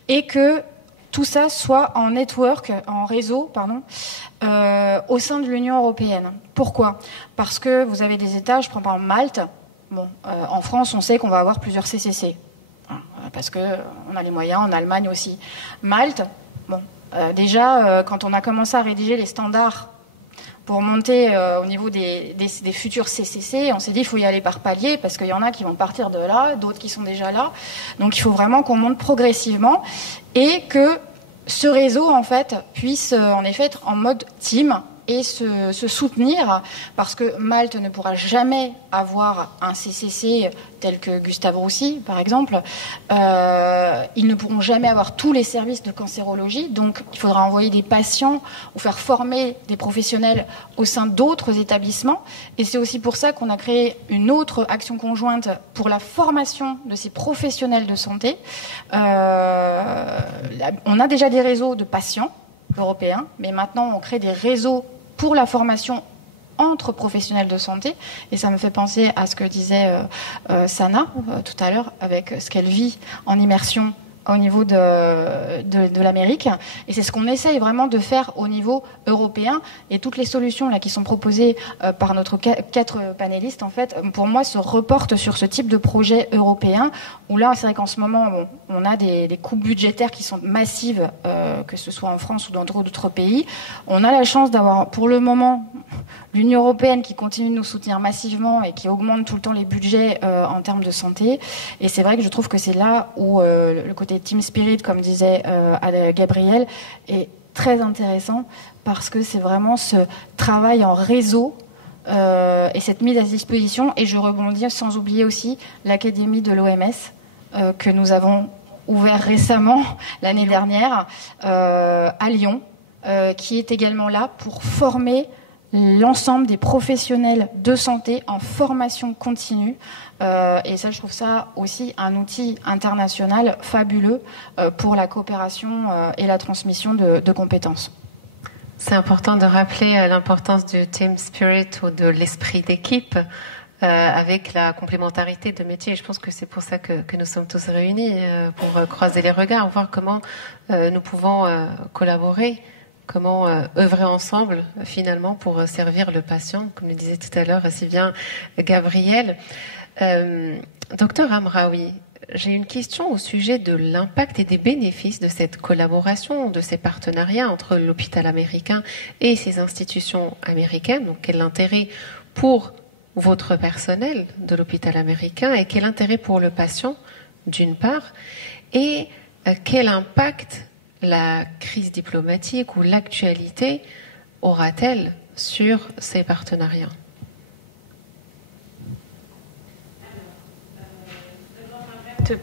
et que tout ça soit en network, en réseau, au sein de l'Union européenne. Pourquoi ? Parce que vous avez des États, je prends par exemple Malte. En France, on sait qu'on va avoir plusieurs CCC, parce qu'on a les moyens, en Allemagne aussi. Malte, déjà, quand on a commencé à rédiger les standards pour monter au niveau des futurs CCC, on s'est dit qu'il faut y aller par palier, parce qu'il y en a qui vont partir de là, d'autres qui sont déjà là. Donc il faut vraiment qu'on monte progressivement, et que ce réseau, en fait, puisse en effet être en mode team, et se soutenir, parce que Malte ne pourra jamais avoir un CCC tel que Gustave Roussy, par exemple. Ils ne pourront jamais avoir tous les services de cancérologie, donc il faudra envoyer des patients ou faire former des professionnels au sein d'autres établissements. Et c'est aussi pour ça qu'on a créé une autre action conjointe pour la formation de ces professionnels de santé. On a déjà des réseaux de patients européens, mais maintenant on crée des réseaux pour la formation entre professionnels de santé, et ça me fait penser à ce que disait Sana tout à l'heure avec ce qu'elle vit en immersion au niveau de l'Amérique, et c'est ce qu'on essaye vraiment de faire au niveau européen, et toutes les solutions là qui sont proposées par notre 4 panélistes, en fait, pour moi, se reportent sur ce type de projet européen, où là, c'est vrai qu'en ce moment, on a des coupes budgétaires qui sont massives, que ce soit en France ou dans d'autres pays. On a la chance d'avoir, pour le moment, l'Union européenne qui continue de nous soutenir massivement et qui augmente tout le temps les budgets en termes de santé, et c'est vrai que je trouve que c'est là où le côté Team Spirit, comme disait Gabriel, est très intéressant, parce que c'est vraiment ce travail en réseau et cette mise à disposition. Et je rebondis sans oublier aussi l'Académie de l'OMS que nous avons ouvert récemment l'année dernière à Lyon, qui est également là pour former l'ensemble des professionnels de santé en formation continue. Et ça, je trouve ça aussi un outil international fabuleux pour la coopération et la transmission de compétences. C'est important de rappeler l'importance du team spirit ou de l'esprit d'équipe avec la complémentarité de métiers. Et je pense que c'est pour ça que nous sommes tous réunis, pour croiser les regards, voir comment nous pouvons collaborer, comment œuvrer ensemble finalement pour servir le patient, comme le disait tout à l'heure si bien Gabriel. Docteur Hamraoui, j'ai une question au sujet de l'impact et des bénéfices de cette collaboration, de ces partenariats entre l'hôpital américain et ces institutions américaines. Donc, quel intérêt pour votre personnel de l'hôpital américain et quel intérêt pour le patient, d'une part, et quel impact la crise diplomatique ou l'actualité aura-t-elle sur ces partenariats ?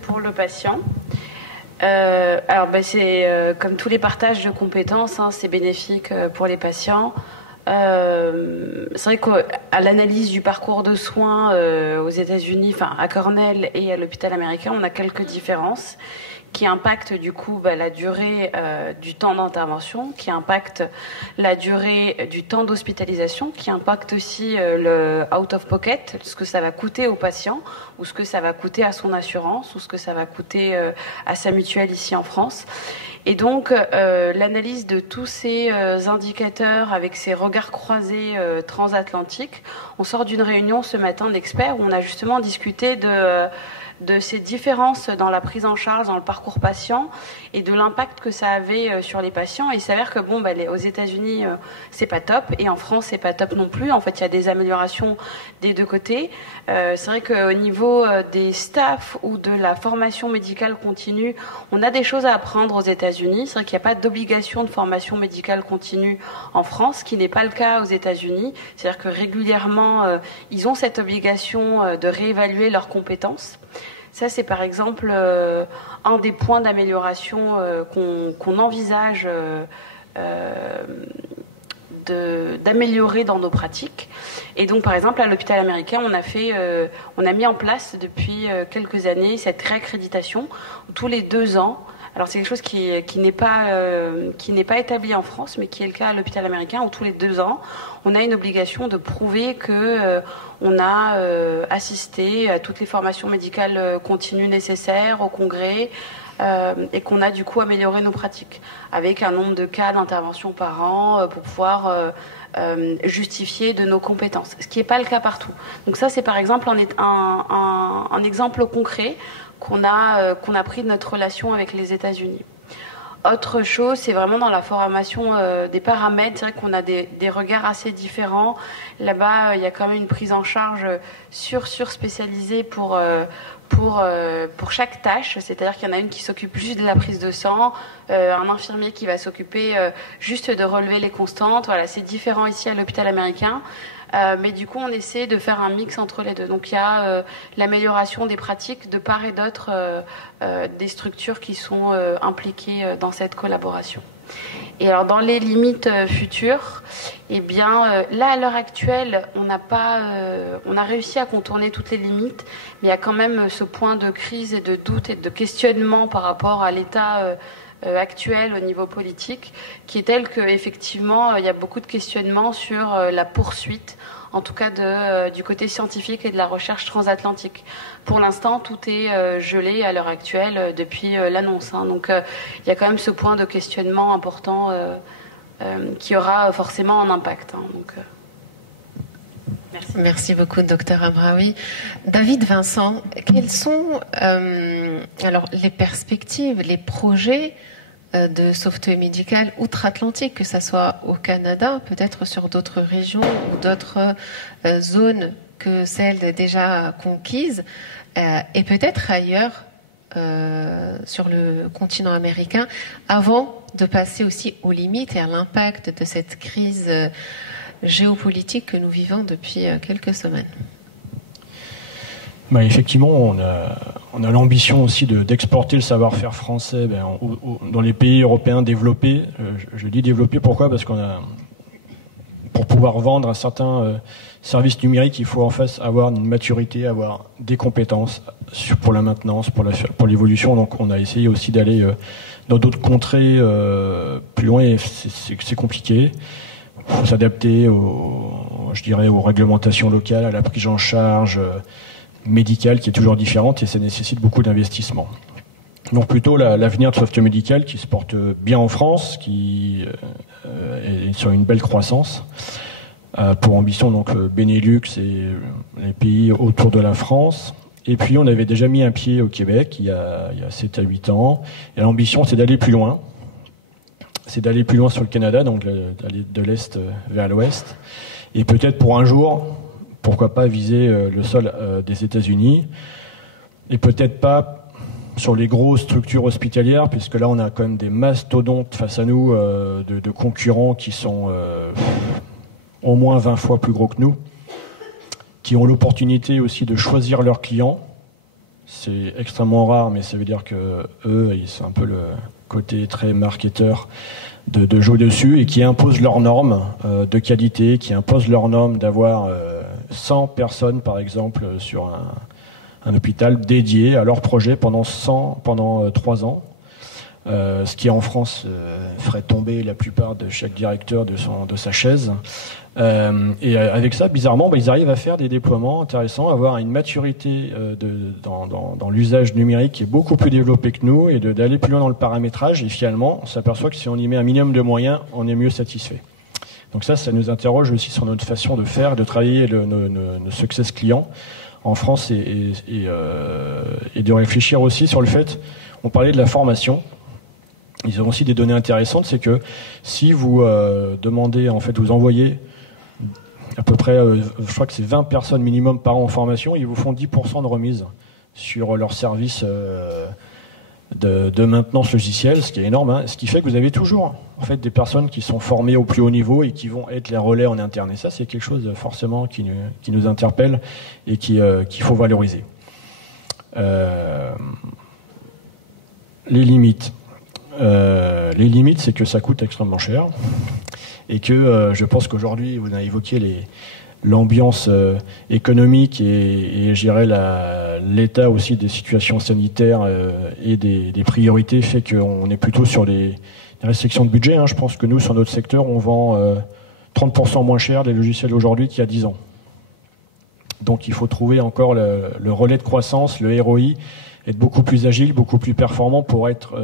Pour le patient, c'est comme tous les partages de compétences, c'est bénéfique pour les patients. C'est vrai qu'à l'analyse du parcours de soins aux États-Unis, à Cornell et à l'hôpital américain, on a quelques différences qui impactent du coup la durée du temps d'intervention, qui impactent la durée du temps d'hospitalisation, qui impactent aussi le out of pocket, ce que ça va coûter au patient, ou ce que ça va coûter à son assurance, ou ce que ça va coûter à sa mutuelle ici en France. Et donc l'analyse de tous ces indicateurs avec ces regards croisés transatlantiques, on sort d'une réunion ce matin d'experts où on a justement discuté de ces différences dans la prise en charge, dans le parcours patient et de l'impact que ça avait sur les patients. Et il s'avère que aux États-Unis, c'est pas top, et en France, c'est pas top non plus. En fait, il y a des améliorations des deux côtés. C'est vrai qu'au niveau des staffs ou de la formation médicale continue, on a des choses à apprendre aux États-Unis. C'est vrai qu'il n'y a pas d'obligation de formation médicale continue en France, ce qui n'est pas le cas aux États-Unis. C'est-à-dire que régulièrement, ils ont cette obligation de réévaluer leurs compétences. Ça, c'est par exemple un des points d'amélioration qu'on envisage d'améliorer dans nos pratiques. Et donc, par exemple, à l'hôpital américain, on a mis en place depuis quelques années cette réaccréditation tous les 2 ans. Alors, c'est quelque chose qui n'est pas établi en France, mais qui est le cas à l'hôpital américain, où tous les 2 ans, on a une obligation de prouver que on a assisté à toutes les formations médicales continues nécessaires au congrès, et qu'on a du coup amélioré nos pratiques avec un nombre de cas d'intervention par an pour pouvoir justifier de nos compétences, ce qui n'est pas le cas partout. Donc ça, c'est par exemple un exemple concret qu'on a pris de notre relation avec les États-Unis. Autre chose, c'est vraiment dans la formation des paramètres. C'est vrai qu'on a des regards assez différents. Là-bas, il y a quand même une prise en charge sur-spécialisée pour chaque tâche. C'est-à-dire qu'il y en a une qui s'occupe juste de la prise de sang, un infirmier qui va s'occuper juste de relever les constantes. Voilà, c'est différent ici à l'hôpital américain. Mais du coup, on essaie de faire un mix entre les deux. Donc, il y a l'amélioration des pratiques de part et d'autre des structures qui sont impliquées dans cette collaboration. Et alors, dans les limites futures, eh bien, là, à l'heure actuelle, on a réussi à contourner toutes les limites, mais il y a quand même ce point de crise et de doute et de questionnement par rapport à l'état actuel au niveau politique, qui est tel qu'effectivement, il y a beaucoup de questionnements sur la poursuite, en tout cas du côté scientifique et de la recherche transatlantique. Pour l'instant, tout est gelé à l'heure actuelle depuis l'annonce. Donc, il y a quand même ce point de questionnement important qui aura forcément un impact. Donc, merci. Merci beaucoup, Dr Amraoui. David Vincent, quelles sont alors les perspectives, les projets de sauvetage médical outre-Atlantique, que ce soit au Canada, peut-être sur d'autres régions ou d'autres zones que celles déjà conquises, et peut-être ailleurs sur le continent américain, avant de passer aussi aux limites et à l'impact de cette crise géopolitique que nous vivons depuis quelques semaines. Bah, effectivement, on a l'ambition aussi d'exporter le savoir-faire français dans les pays européens développés. Je dis développés, pourquoi ? Parce pour pouvoir vendre un certain service numérique, il faut en face avoir une maturité, avoir des compétences pour la maintenance, pour l'évolution. Donc on a essayé aussi d'aller dans d'autres contrées plus loin, et c'est compliqué. Il faut s'adapter aux réglementations locales, à la prise en charge médicale qui est toujours différente, et ça nécessite beaucoup d'investissement. Donc plutôt l'avenir de Sauvetage Médical qui se porte bien en France, qui est sur une belle croissance, pour ambition donc Benelux et les pays autour de la France. Et puis on avait déjà mis un pied au Québec il y a 7 à 8 ans, et l'ambition c'est d'aller plus loin. C'est d'aller plus loin sur le Canada, donc d'aller de l'Est vers l'Ouest, et peut-être pour un jour, pourquoi pas viser le sol des États-Unis, et peut-être pas sur les grosses structures hospitalières, puisque là on a quand même des mastodontes face à nous, de concurrents qui sont au moins 20 fois plus gros que nous, qui ont l'opportunité aussi de choisir leurs clients. C'est extrêmement rare, mais ça veut dire que eux, c'est un peu le côté très marketeur de jouer dessus, et qui imposent leurs normes de qualité, qui imposent leurs normes d'avoir 100 personnes, par exemple, sur un hôpital dédié à leur projet pendant 3 ans. Ce qui, en France, ferait tomber la plupart de chaque directeur de sa chaise. Et avec ça, bizarrement, ils arrivent à faire des déploiements intéressants, à avoir une maturité dans l'usage numérique qui est beaucoup plus développée que nous, et d'aller plus loin dans le paramétrage. Et finalement, on s'aperçoit que si on y met un minimum de moyens, on est mieux satisfait. Donc ça nous interroge aussi sur notre façon de faire, de travailler nos success clients, en France et de réfléchir aussi sur le fait, on parlait de la formation. Ils ont aussi des données intéressantes, c'est que si vous demandez, en fait, vous envoyez à peu près, je crois que c'est 20 personnes minimum par an en formation, ils vous font 10% de remise sur leur service de maintenance logicielle, ce qui est énorme, hein. Ce qui fait que vous avez toujours en fait, des personnes qui sont formées au plus haut niveau et qui vont être les relais en interne. Et ça, c'est quelque chose forcément qui nous interpelle et qu'il faut valoriser. Les limites. Les limites, c'est que ça coûte extrêmement cher et que je pense qu'aujourd'hui, vous avez évoqué l'ambiance économique et je dirais l'état aussi des situations sanitaires et des priorités fait qu'on est plutôt sur des restrictions de budget. Hein. Je pense que nous, sur notre secteur, on vend 30% moins cher des logiciels aujourd'hui qu'il y a 10 ans. Donc il faut trouver encore le relais de croissance, le ROI, être beaucoup plus agile, beaucoup plus performant pour être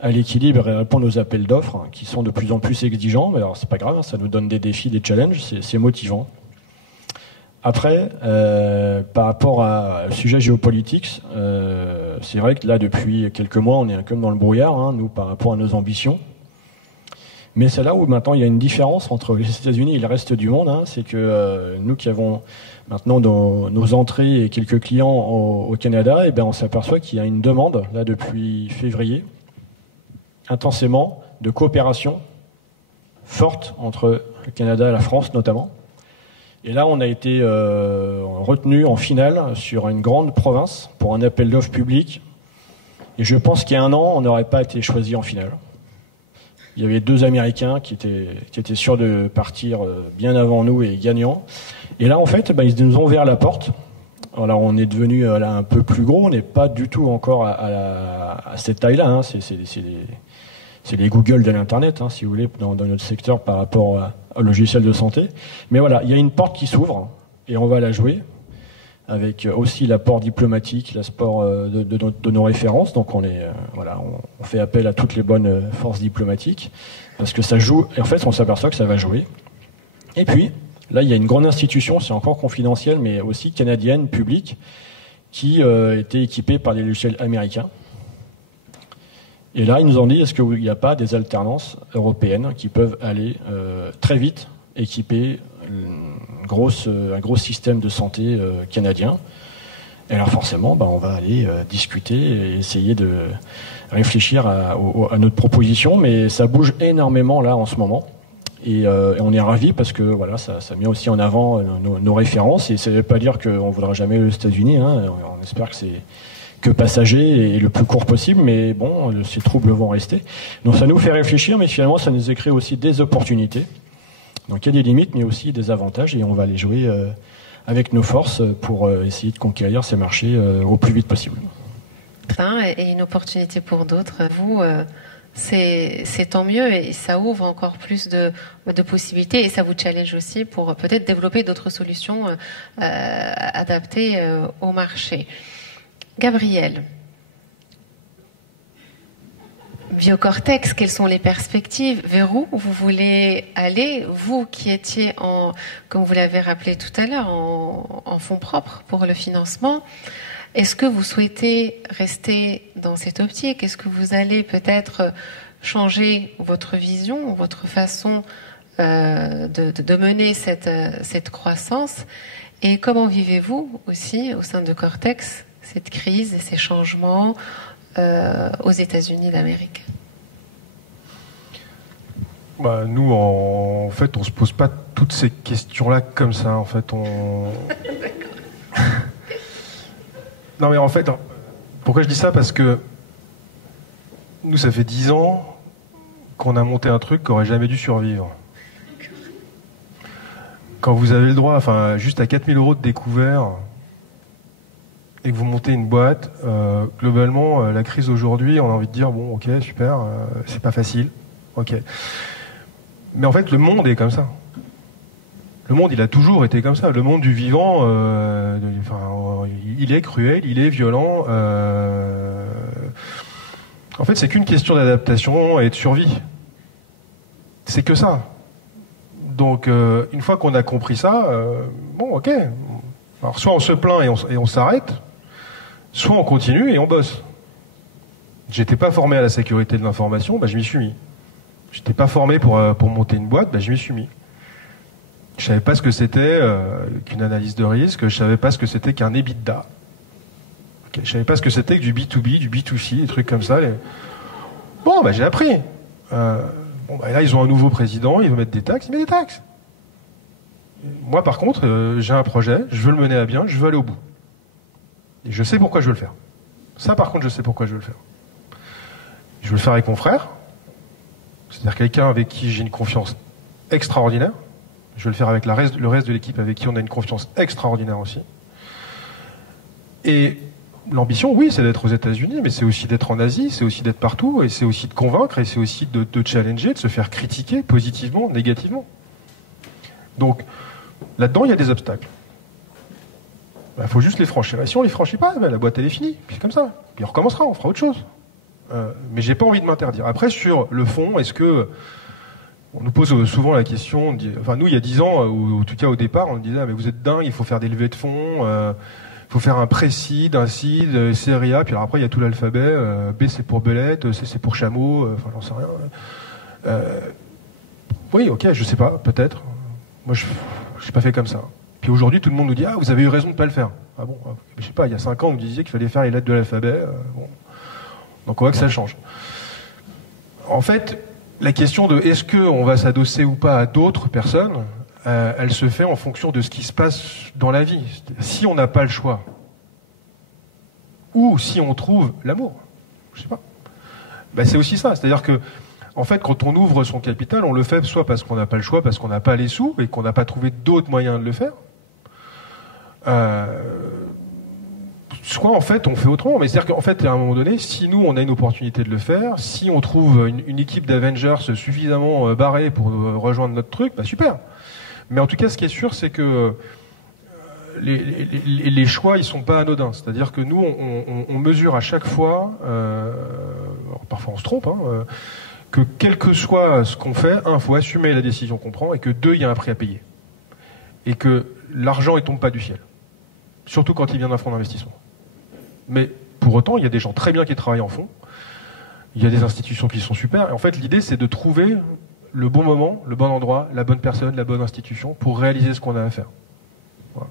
à l'équilibre et répondre aux appels d'offres qui sont de plus en plus exigeants. Mais alors c'est pas grave, hein, ça nous donne des défis, des challenges, c'est motivant. Après, par rapport au sujet géopolitique, c'est vrai que là depuis quelques mois on est comme dans le brouillard, hein, nous par rapport à nos ambitions. Mais c'est là où maintenant il y a une différence entre les États-Unis et le reste du monde. Hein, c'est que nous qui avons maintenant nos entrées et quelques clients au Canada, et ben on s'aperçoit qu'il y a une demande là depuis février intensément de coopération forte entre le Canada et la France notamment. Et là, on a été retenu en finale sur une grande province pour un appel d'offres public. Et je pense qu'il y a un an, on n'aurait pas été choisi en finale. Il y avait 2 Américains qui étaient sûrs de partir bien avant nous et gagnants. Et là, en fait, ils nous ont ouvert la porte. Alors, on est devenu là un peu plus gros. On n'est pas du tout encore à cette taille-là. Hein. C'est les Google de l'Internet, hein, si vous voulez, dans notre secteur par rapport au logiciel de santé. Mais voilà, il y a une porte qui s'ouvre et on va la jouer avec aussi l'apport diplomatique, l'apport de nos références. Donc on fait appel à toutes les bonnes forces diplomatiques parce que ça joue. Et en fait, on s'aperçoit que ça va jouer. Et puis là, il y a une grande institution, c'est encore confidentiel, mais aussi canadienne, publique, qui était équipée par des logiciels américains. Et là, ils nous ont dit, est-ce qu'il n'y a pas des alternances européennes qui peuvent aller très vite équiper un gros système de santé canadien. Et alors forcément, on va aller discuter et essayer de réfléchir à notre proposition, mais ça bouge énormément là en ce moment. Et on est ravis parce que voilà, ça met aussi en avant nos références. Et ça ne veut pas dire qu'on ne voudra jamais les États-Unis. Hein. On espère que c'est que passager et le plus court possible, mais bon, ces troubles vont rester. Donc ça nous fait réfléchir, mais finalement ça nous crée aussi des opportunités. Donc il y a des limites, mais aussi des avantages, et on va les jouer avec nos forces pour essayer de conquérir ces marchés au plus vite possible. Et une opportunité pour d'autres. Vous, c'est tant mieux, et ça ouvre encore plus de possibilités, et ça vous challenge aussi pour peut-être développer d'autres solutions adaptées au marché. Gabriel, Biocortex, quelles sont les perspectives? Vers où vous voulez aller? Vous qui étiez comme vous l'avez rappelé tout à l'heure, en fonds propres pour le financement, est-ce que vous souhaitez rester dans cette optique? Est-ce que vous allez peut-être changer votre vision, votre façon de mener cette croissance? Et comment vivez-vous aussi au sein de Cortex cette crise et ces changements aux États-Unis d'Amérique? Nous, en fait, on se pose pas toutes ces questions-là comme ça. En fait, non, mais en fait, pourquoi je dis ça? Parce que nous, ça fait 10 ans qu'on a monté un truc qui aurait jamais dû survivre. Quand vous avez le droit, juste à 4 000 € de découvert, et que vous montez une boîte, globalement, la crise aujourd'hui, on a envie de dire, bon, ok, super, c'est pas facile, ok. Mais en fait, le monde est comme ça. Le monde, il a toujours été comme ça. Le monde du vivant, il est cruel, il est violent. En fait, c'est qu'une question d'adaptation et de survie. C'est que ça. Donc, une fois qu'on a compris ça, bon, ok, Alors soit on se plaint et on s'arrête, soit on continue et on bosse. J'étais pas formé à la sécurité de l'information, je m'y suis mis. J'étais pas formé pour monter une boîte, je m'y suis mis. Je savais pas ce que c'était qu'une analyse de risque, je savais pas ce que c'était qu'un EBITDA. Je savais pas ce que c'était que du B2B, du B2C, des trucs comme ça. Bon, j'ai appris. Là, ils ont un nouveau président, il veut mettre des taxes, il met des taxes. Moi, par contre, j'ai un projet, je veux le mener à bien, je veux aller au bout. Et je sais pourquoi je veux le faire. Ça, par contre, je sais pourquoi je veux le faire. Je veux le faire avec mon frère, c'est-à-dire quelqu'un avec qui j'ai une confiance extraordinaire. Je veux le faire avec le reste de l'équipe avec qui on a une confiance extraordinaire aussi. Et l'ambition, oui, c'est d'être aux États-Unis, mais c'est aussi d'être en Asie, c'est aussi d'être partout, et c'est aussi de convaincre, et c'est aussi de challenger, de se faire critiquer positivement, négativement. Donc, là-dedans, il y a des obstacles. Il faut juste les franchir. Et si on les franchit pas, la boîte, elle est finie. Puis c'est comme ça. Puis on recommencera, on fera autre chose. Mais j'ai pas envie de m'interdire. Après, sur le fond, est-ce que... On nous pose souvent la question, nous, il y a 10 ans, ou en tout cas au départ, on nous disait, mais vous êtes dingue, il faut faire des levées de fonds, il faut faire un pré-seed, un seed, série A, puis alors après, il y a tout l'alphabet, B c'est pour belette, C c'est pour chameau, j'en sais rien. Oui, ok, je sais pas, peut-être. Moi, je n'ai pas fait comme ça. Puis aujourd'hui, tout le monde nous dit, vous avez eu raison de pas le faire. Ah bon, je sais pas, il y a 5 ans, on me disait qu'il fallait faire les lettres de l'alphabet. Donc on voit que ça change. En fait, la question de est-ce qu'on va s'adosser ou pas à d'autres personnes, elle se fait en fonction de ce qui se passe dans la vie. Si on n'a pas le choix, ou si on trouve l'amour, je sais pas. C'est aussi ça. C'est-à-dire que, en fait, quand on ouvre son capital, on le fait soit parce qu'on n'a pas le choix, parce qu'on n'a pas les sous et qu'on n'a pas trouvé d'autres moyens de le faire. Soit en fait on fait autrement, mais c'est-à-dire qu'en fait à un moment donné, si nous on a une opportunité de le faire, si on trouve une équipe d'Avengers suffisamment barrée pour rejoindre notre truc, super. Mais en tout cas, ce qui est sûr, c'est que les choix ils sont pas anodins. C'est-à-dire que nous on mesure à chaque fois, parfois on se trompe, que quel que soit ce qu'on fait, faut assumer la décision qu'on prend, et que 2, il y a un prix à payer, et que l'argent ne tombe pas du ciel, surtout quand il vient d'un fonds d'investissement. Mais pour autant, il y a des gens très bien qui travaillent en fond, il y a des institutions qui sont super, et en fait l'idée c'est de trouver le bon moment, le bon endroit, la bonne personne, la bonne institution pour réaliser ce qu'on a à faire. Voilà.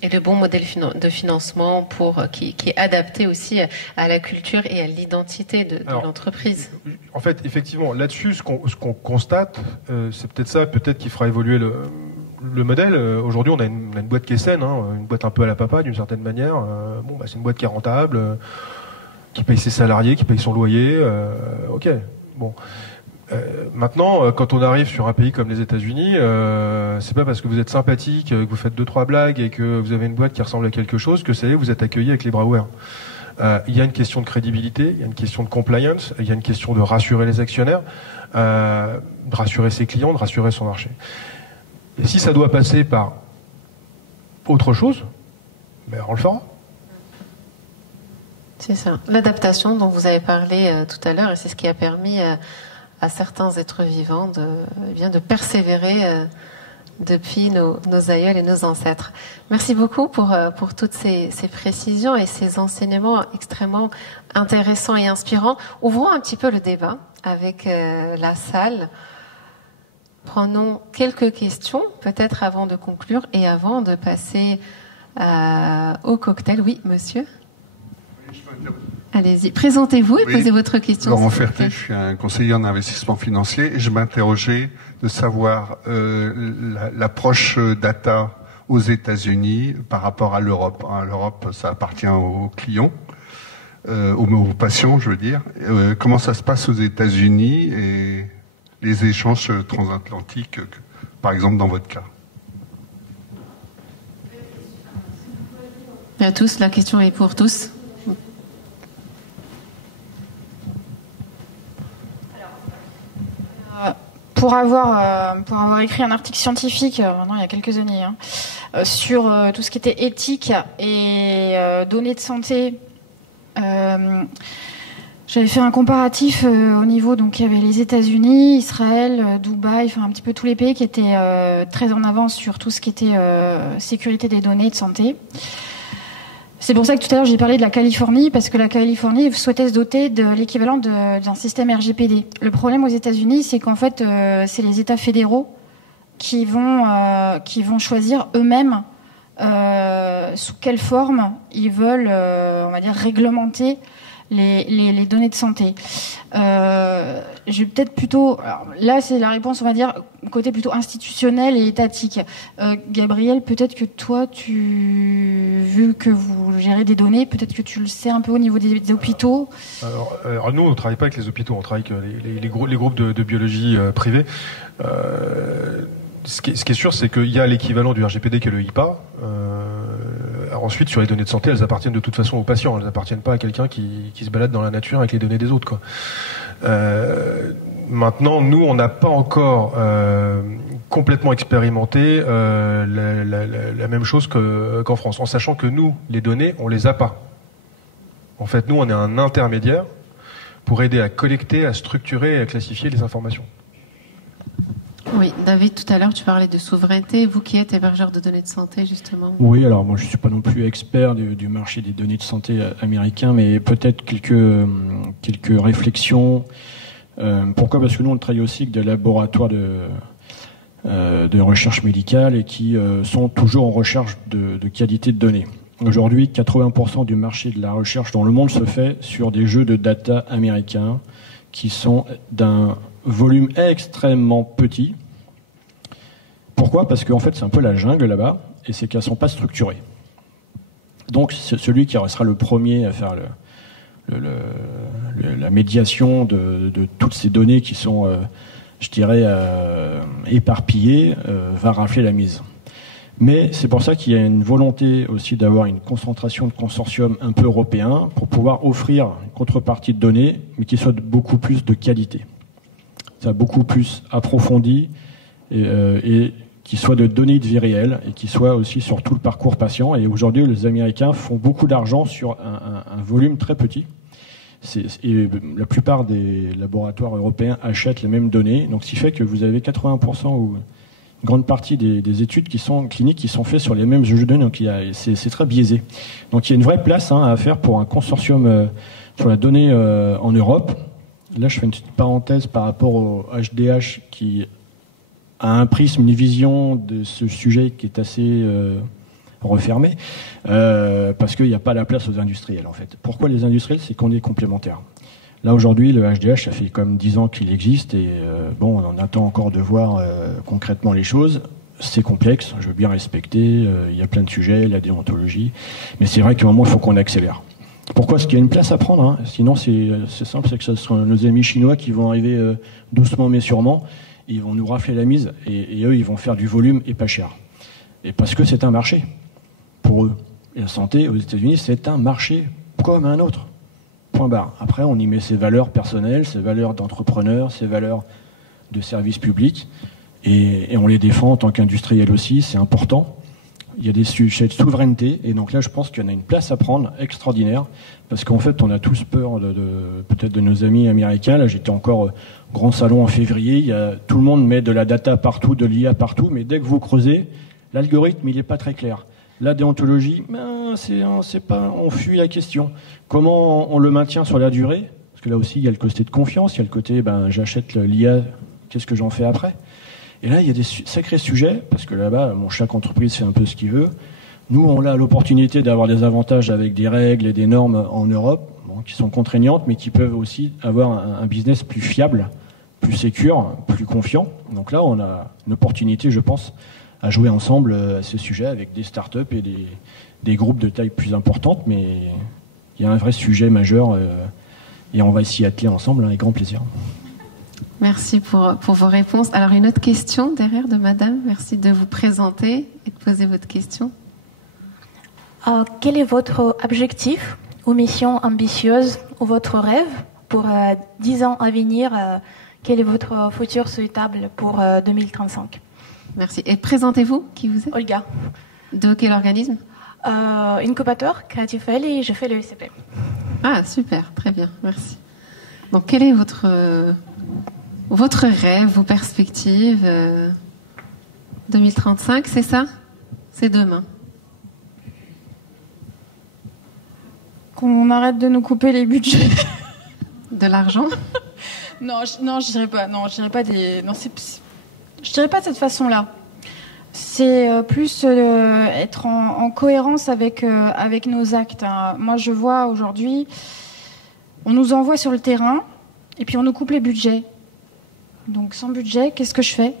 Et le bon modèle de financement qui est adapté aussi à la culture et à l'identité de l'entreprise. En fait, effectivement, là-dessus, ce qu'on constate, c'est peut-être ça, peut-être qui fera évoluer le modèle. Aujourd'hui, on a une boîte qui est saine, une boîte un peu à la papa, d'une certaine manière. C'est une boîte qui est rentable, qui paye ses salariés, qui paye son loyer. Ok, bon. Maintenant, quand on arrive sur un pays comme les États-Unis, c'est pas parce que vous êtes sympathique, que vous faites 2-3 blagues et que vous avez une boîte qui ressemble à quelque chose que ça y est, vous êtes accueilli avec les bras ouverts. Il y a une question de crédibilité, il y a une question de compliance, il y a une question de rassurer les actionnaires, de rassurer ses clients, de rassurer son marché. Et si ça doit passer par autre chose, on le fera. C'est ça. L'adaptation dont vous avez parlé tout à l'heure, et c'est ce qui a permis à certains êtres vivants de persévérer depuis nos aïeuls et nos ancêtres. Merci beaucoup pour toutes ces précisions et ces enseignements extrêmement intéressants et inspirants. Ouvrons un petit peu le débat avec la salle. Prenons quelques questions, peut-être avant de conclure et avant de passer au cocktail. Oui, monsieur ? Allez-y, présentez-vous et posez votre question. Laurent Ferté, je suis un conseiller en investissement financier et je m'interrogeais de savoir l'approche data aux États-Unis par rapport à l'Europe. L'Europe, ça appartient aux clients, aux patients, je veux dire. Comment ça se passe aux États-Unis et les échanges transatlantiques, par exemple dans votre cas? À tous, la question est pour tous. Pour avoir écrit un article scientifique, il y a quelques années, sur tout ce qui était éthique et données de santé, J'avais fait un comparatif au niveau, donc il y avait les États-Unis, Israël, Dubaï, enfin un petit peu tous les pays qui étaient très en avance sur tout ce qui était sécurité des données de santé. C'est pour ça que tout à l'heure j'ai parlé de la Californie, parce que la Californie souhaitait se doter de l'équivalent d'un système RGPD. Le problème aux États-Unis, c'est qu'en fait, c'est les États fédéraux qui vont choisir eux-mêmes sous quelle forme ils veulent, on va dire, réglementer les données de santé. Je vais peut-être plutôt... Alors là, c'est la réponse, on va dire, côté plutôt institutionnel et étatique. Gabriel, peut-être que toi, vu que vous gérez des données, peut-être que tu le sais un peu au niveau des hôpitaux. Alors nous, on ne travaille pas avec les hôpitaux, on travaille avec les groupes de biologie privés. Ce qui est sûr, c'est qu'il y a l'équivalent du RGPD qui est le HIPAA. Alors ensuite, sur les données de santé, elles appartiennent de toute façon aux patients. Elles n'appartiennent pas à quelqu'un qui se balade dans la nature avec les données des autres, quoi. Maintenant, nous, on n'a pas encore complètement expérimenté la même chose qu'en France, en sachant que nous, les données, on les a pas. En fait, nous, on est un intermédiaire pour aider à collecter, à structurer et à classifier les informations. Oui, David, tout à l'heure, tu parlais de souveraineté. Vous qui êtes hébergeur de données de santé, justement. Oui, alors moi, je ne suis pas non plus expert du marché des données de santé américain, mais peut-être quelques réflexions. Pourquoi ? Parce que nous, on travaille aussi avec des laboratoires de recherche médicale et qui sont toujours en recherche de qualité de données. Aujourd'hui, 80% du marché de la recherche dans le monde se fait sur des jeux de data américains qui sont d'un volume extrêmement petit. Pourquoi ? Parce qu'en fait, c'est un peu la jungle là-bas, et c'est qu'elles ne sont pas structurées. Donc, celui qui restera le premier à faire la médiation de toutes ces données qui sont, je dirais, éparpillées, va rafler la mise. Mais c'est pour ça qu'il y a une volonté aussi d'avoir une concentration de consortium un peu européen pour pouvoir offrir une contrepartie de données, mais qui soit beaucoup plus de qualité. Ça beaucoup plus approfondi et qui soit de données de vie réelle et qui soit aussi sur tout le parcours patient. Et aujourd'hui, les Américains font beaucoup d'argent sur un volume très petit. Et la plupart des laboratoires européens achètent les mêmes données. Donc, ce qui fait que vous avez 80% ou une grande partie des études cliniques qui sont faites sur les mêmes jeux de données. Donc, c'est très biaisé. Donc, il y a une vraie place à faire pour un consortium sur la donnée en Europe. Là, je fais une petite parenthèse par rapport au HDH qui a un prisme, une vision de ce sujet qui est assez refermé, parce qu'il n'y a pas la place aux industriels, en fait. Pourquoi les industriels ? C'est qu'on est complémentaires. Là, aujourd'hui, le HDH, ça fait comme 10 ans qu'il existe, et on en attend encore de voir concrètement les choses. C'est complexe, je veux bien respecter, il y a plein de sujets, la déontologie, mais c'est vrai qu'à un moment, il faut qu'on accélère. Pourquoi ? Parce qu'il y a une place à prendre, hein. Sinon c'est simple, c'est que ce sont nos amis chinois qui vont arriver doucement mais sûrement, ils vont nous rafler la mise, et eux, ils vont faire du volume et pas cher. Et parce que c'est un marché, pour eux. Et la santé, aux États-Unis, c'est un marché comme un autre. Point barre. Après, on y met ses valeurs personnelles, ses valeurs d'entrepreneur, ses valeurs de service public, et on les défend en tant qu'industriel aussi, c'est important. Il y a des sujets de souveraineté, et donc là, je pense qu'il y en a une place à prendre extraordinaire, parce qu'en fait, on a tous peur peut-être de nos amis américains. Là, j'étais encore grand salon en février, tout le monde met de la data partout, de l'IA partout, mais dès que vous creusez, l'algorithme, il n'est pas très clair. La déontologie, on fuit la question. Comment on le maintient sur la durée ? Parce que là aussi, il y a le côté de confiance, il y a le côté, j'achète l'IA, qu'est-ce que j'en fais après ? Et là, il y a des sacrés sujets, parce que là-bas, chaque entreprise fait un peu ce qu'il veut. Nous, on a l'opportunité d'avoir des avantages avec des règles et des normes en Europe, qui sont contraignantes, mais qui peuvent aussi avoir un business plus fiable, plus sécure, plus confiant. Donc là, on a une opportunité, je pense, à jouer ensemble à ce sujet avec des startups et des groupes de taille plus importante, mais il y a un vrai sujet majeur et on va s'y atteler ensemble avec grand plaisir. Merci pour vos réponses. Alors, une autre question derrière de madame. Merci de vous présenter et de poser votre question. Quel est votre objectif ou mission ambitieuse ou votre rêve pour 10 ans à venir? Quel est votre futur souhaitable pour 2035? Merci. Et présentez-vous, qui vous êtes? Olga. De quel organisme? Incubateur, Creative L, et je fais le ECP. Ah, super, très bien, merci. Donc, quel est votre rêve, vos perspectives 2035, c'est ça? C'est demain. Qu'on arrête de nous couper les budgets. De l'argent? Non, je dirais pas. Non, je dirais pas des. Non, je dirais pas de cette façon-là. C'est plus être en cohérence avec nos actes. Hein. Moi, je vois aujourd'hui, on nous envoie sur le terrain et puis on nous coupe les budgets. Donc, sans budget, qu'est-ce que je fais?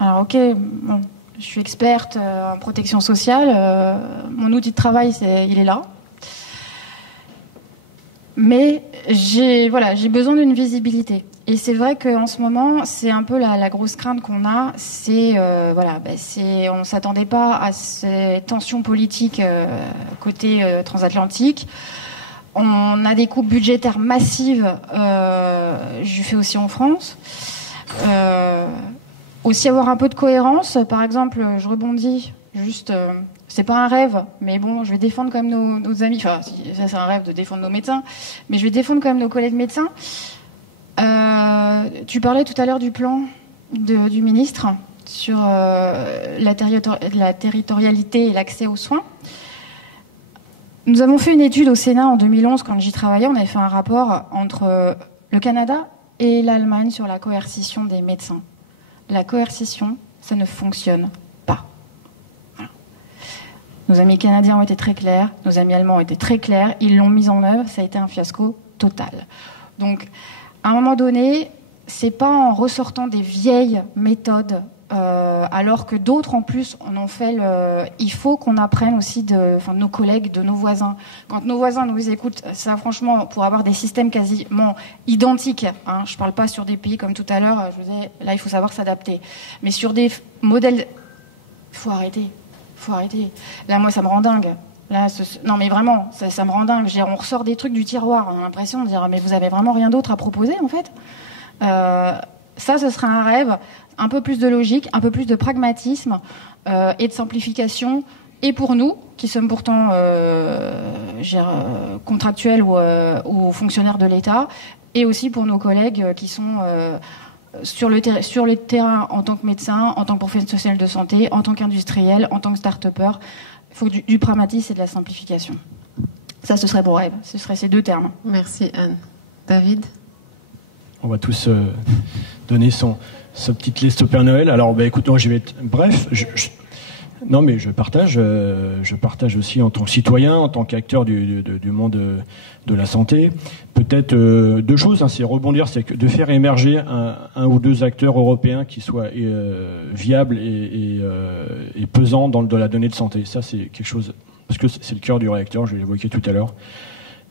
Alors, ok, bon, je suis experte en protection sociale. Mon outil de travail, il est là. Mais j'ai besoin d'une visibilité. Et c'est vrai qu'en ce moment, c'est un peu la grosse crainte qu'on a. On s'attendait pas à ces tensions politiques côté transatlantique. On a des coupes budgétaires massives. Je fais aussi en France. Aussi avoir un peu de cohérence. Par exemple, je rebondis juste. C'est pas un rêve, mais bon, je vais défendre quand même nos amis. Enfin, ça c'est un rêve de défendre nos médecins, mais je vais défendre quand même nos collègues médecins. Tu parlais tout à l'heure du plan du ministre sur la territorialité et l'accès aux soins. Nous avons fait une étude au Sénat en 2011, quand j'y travaillais. On avait fait un rapport entre le Canada et l'Allemagne sur la coercition des médecins. La coercition, ça ne fonctionne pas. Voilà. Nos amis canadiens ont été très clairs, nos amis allemands ont été très clairs, ils l'ont mise en œuvre, ça a été un fiasco total. Donc, à un moment donné, c'est pas en ressortant des vieilles méthodes, alors que d'autres en plus en ont fait il faut qu'on apprenne aussi de nos collègues, de nos voisins. Quand nos voisins nous écoutent, ça franchement, pour avoir des systèmes quasiment identiques, hein, je parle pas sur des pays comme tout à l'heure, je vous disais, là il faut savoir s'adapter. Mais sur des modèles, faut arrêter. Là moi ça me rend dingue. Là, non mais vraiment, ça me rend dingue. On ressort des trucs du tiroir, on a l'impression de dire mais vous avez vraiment rien d'autre à proposer en fait. Ça, ce serait un rêve, un peu plus de logique, un peu plus de pragmatisme et de simplification. Et pour nous, qui sommes pourtant contractuels ou fonctionnaires de l'État, et aussi pour nos collègues qui sont sur le terrain en tant que médecins, en tant que professionnels de santé, en tant qu'industriels, en tant que start-upers. Il faut du pragmatisme et de la simplification. Ça, ce serait mon rêve. Ce seraient ces deux termes. Merci Anne. David? On va tous donner sa petite liste au Père Noël. Alors, écoute, moi, je vais être bref. Non, mais je partage aussi en tant que citoyen, en tant qu'acteur du monde de la santé. Peut-être deux choses, hein, c'est rebondir, c'est de faire émerger un ou deux acteurs européens qui soient viables et pesants dans la donnée de santé. Ça, c'est quelque chose, parce que c'est le cœur du réacteur, je l'ai évoqué tout à l'heure.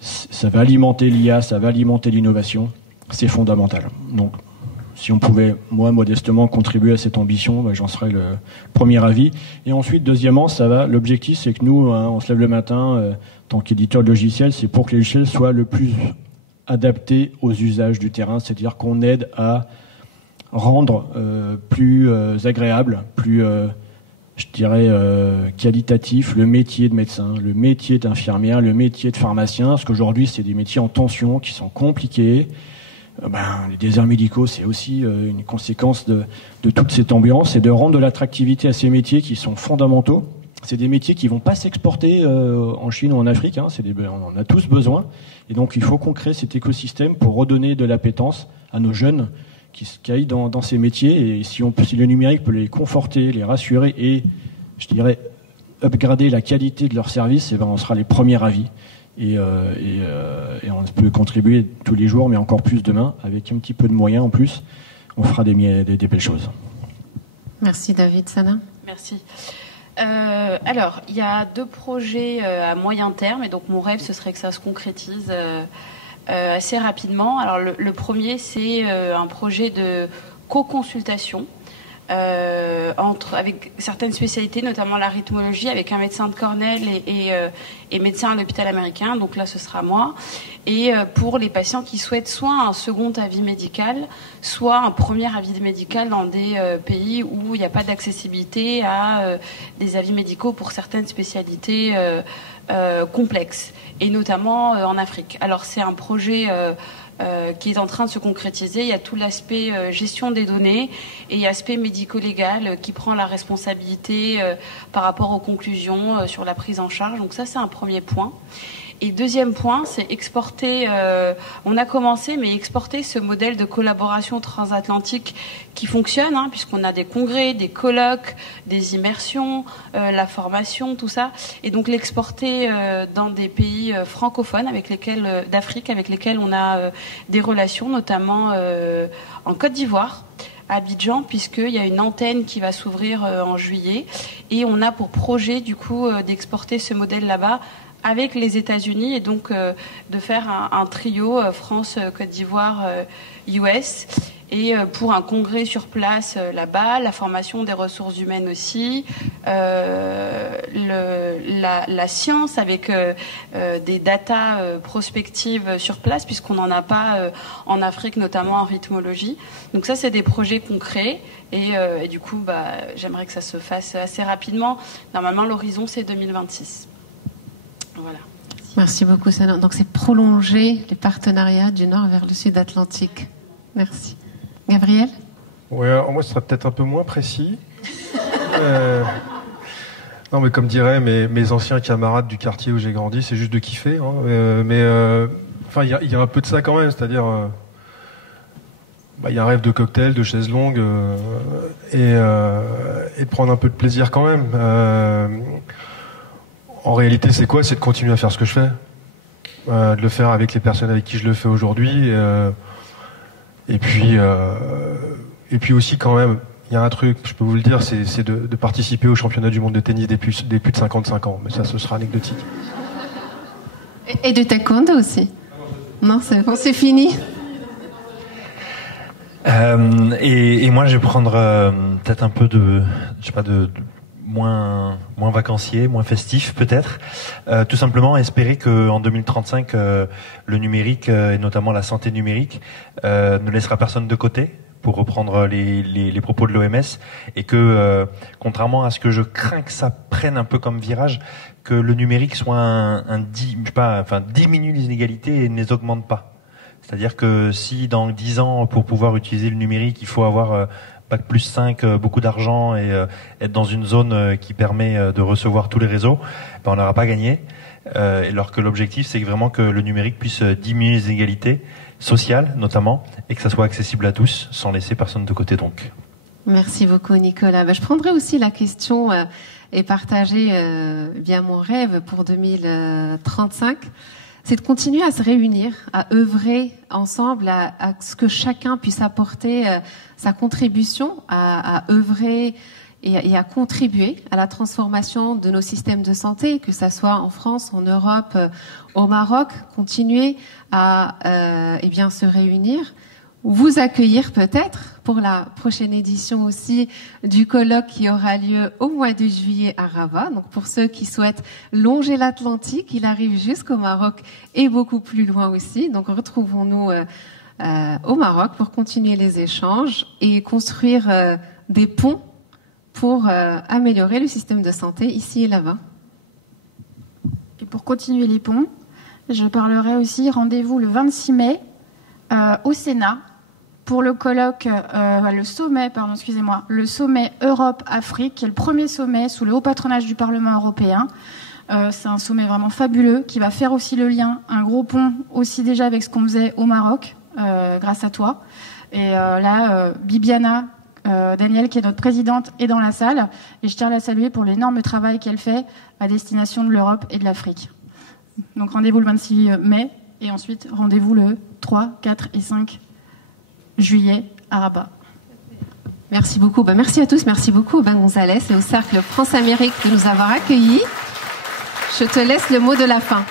Ça va alimenter l'IA, ça va alimenter l'innovation. C'est fondamental. Donc, si on pouvait, moi, modestement, contribuer à cette ambition, j'en serais le premier avis. Et ensuite, deuxièmement, l'objectif, c'est que nous, hein, on se lève le matin, en tant qu'éditeur de logiciels, c'est pour que les logiciels soient le plus adaptés aux usages du terrain, c'est-à-dire qu'on aide à rendre plus agréable, plus, je dirais, qualitatif le métier de médecin, le métier d'infirmière, le métier de pharmacien, parce qu'aujourd'hui, c'est des métiers en tension qui sont compliqués. Les déserts médicaux, c'est aussi une conséquence de toute cette ambiance, et de rendre de l'attractivité à ces métiers qui sont fondamentaux. C'est des métiers qui vont pas s'exporter en Chine ou en Afrique, hein, on en a tous besoin, et donc il faut qu'on crée cet écosystème pour redonner de l'appétence à nos jeunes qui aillent dans ces métiers, et si le numérique peut les conforter, les rassurer et, je dirais, upgrader la qualité de leur service, on sera les premiers ravis. Et on peut contribuer tous les jours, mais encore plus demain, avec un petit peu de moyens en plus, on fera des belles choses. Merci David. Sana? Merci. Alors, il y a deux projets à moyen terme, et donc mon rêve, ce serait que ça se concrétise assez rapidement. Alors, le premier, c'est un projet de co-consultation avec certaines spécialités, notamment la rythmologie, avec un médecin de Cornell et médecin à l'hôpital américain. Donc là, ce sera moi. Et pour les patients qui souhaitent soit un second avis médical, soit un premier avis médical dans des pays où il n'y a pas d'accessibilité à des avis médicaux pour certaines spécialités complexes, et notamment en Afrique. Alors c'est un projet qui est en train de se concrétiser. Il y a tout l'aspect gestion des données et aspect médico-légal qui prend la responsabilité par rapport aux conclusions sur la prise en charge. Donc ça, c'est un premier point. Et deuxième point, c'est exporter, on a commencé, mais exporter ce modèle de collaboration transatlantique qui fonctionne, hein, puisqu'on a des congrès, des colloques, des immersions, la formation, tout ça, et donc l'exporter dans des pays francophones d'Afrique avec lesquels on a des relations, notamment en Côte d'Ivoire, à Abidjan, puisqu'il y a une antenne qui va s'ouvrir en juillet, et on a pour projet du coup d'exporter ce modèle là-bas avec les États-Unis, et donc de faire un trio France, Côte d'Ivoire, US, et pour un congrès sur place là-bas, la formation des ressources humaines aussi, la science avec des datas prospectives sur place, puisqu'on n'en a pas en Afrique, notamment en rythmologie. Donc ça, c'est des projets concrets, et du coup, j'aimerais que ça se fasse assez rapidement. Normalement, l'horizon, c'est 2026. Voilà. Merci beaucoup, Sana. Donc, c'est prolonger les partenariats du Nord vers le Sud Atlantique. Merci. Gabriel ? Ouais, moi, ce sera peut-être un peu moins précis. Non, mais comme diraient mes anciens camarades du quartier où j'ai grandi, c'est juste de kiffer. Hein. Enfin, il y a un peu de ça quand même, c'est-à-dire, il y a un rêve de cocktail, de chaises longues, et de prendre un peu de plaisir quand même. En réalité, c'est quoi ? C'est de continuer à faire ce que je fais, de le faire avec les personnes avec qui je le fais aujourd'hui, et puis aussi quand même, il y a un truc, je peux vous le dire, c'est de participer au championnat du monde de tennis des plus de 55 ans, mais ça, ce sera anecdotique. Et de taekwondo aussi. Non, c'est bon, c'est fini. Et moi, je vais prendre peut-être un peu de moins vacancier, moins festif peut-être. Tout simplement espérer qu'en 2035, le numérique et notamment la santé numérique ne laissera personne de côté, pour reprendre les propos de l'OMS, et que contrairement à ce que je crains que ça prenne un peu comme virage, que le numérique soit diminue les inégalités et ne les augmente pas. C'est-à-dire que si dans 10 ans, pour pouvoir utiliser le numérique, il faut avoir Bac plus 5, beaucoup d'argent et être dans une zone qui permet de recevoir tous les réseaux, on n'aura pas gagné. Alors que l'objectif, c'est vraiment que le numérique puisse diminuer les inégalités sociales, notamment, et que ça soit accessible à tous, sans laisser personne de côté, donc. Merci beaucoup, Nicolas. Je prendrai aussi la question et partager bien mon rêve pour 2035. C'est de continuer à se réunir, à œuvrer ensemble, à ce que chacun puisse apporter sa contribution, à œuvrer et à contribuer à la transformation de nos systèmes de santé, que ça soit en France, en Europe, au Maroc, continuer à se réunir, vous accueillir peut-être pour la prochaine édition aussi du colloque qui aura lieu au mois de juillet à Rabat. Donc pour ceux qui souhaitent longer l'Atlantique, il arrive jusqu'au Maroc et beaucoup plus loin aussi. Donc retrouvons-nous au Maroc pour continuer les échanges et construire des ponts pour améliorer le système de santé ici et là-bas. Et pour continuer les ponts, je parlerai aussi, rendez-vous le 26 mai au Sénat pour le colloque, le sommet Europe-Afrique, qui est le premier sommet sous le haut patronage du Parlement européen. C'est un sommet vraiment fabuleux qui va faire aussi le lien, un gros pont aussi déjà avec ce qu'on faisait au Maroc, grâce à toi. Et Bibiana Daniel, qui est notre présidente, est dans la salle. Et je tiens à la saluer pour l'énorme travail qu'elle fait à destination de l'Europe et de l'Afrique. Donc rendez-vous le 26 mai et ensuite rendez-vous le 3, 4 et 5 juillet à Rabat. Merci beaucoup. Merci à tous. Merci beaucoup Ben Gonzalez et au Cercle France-Amérique de nous avoir accueillis. Je te laisse le mot de la fin.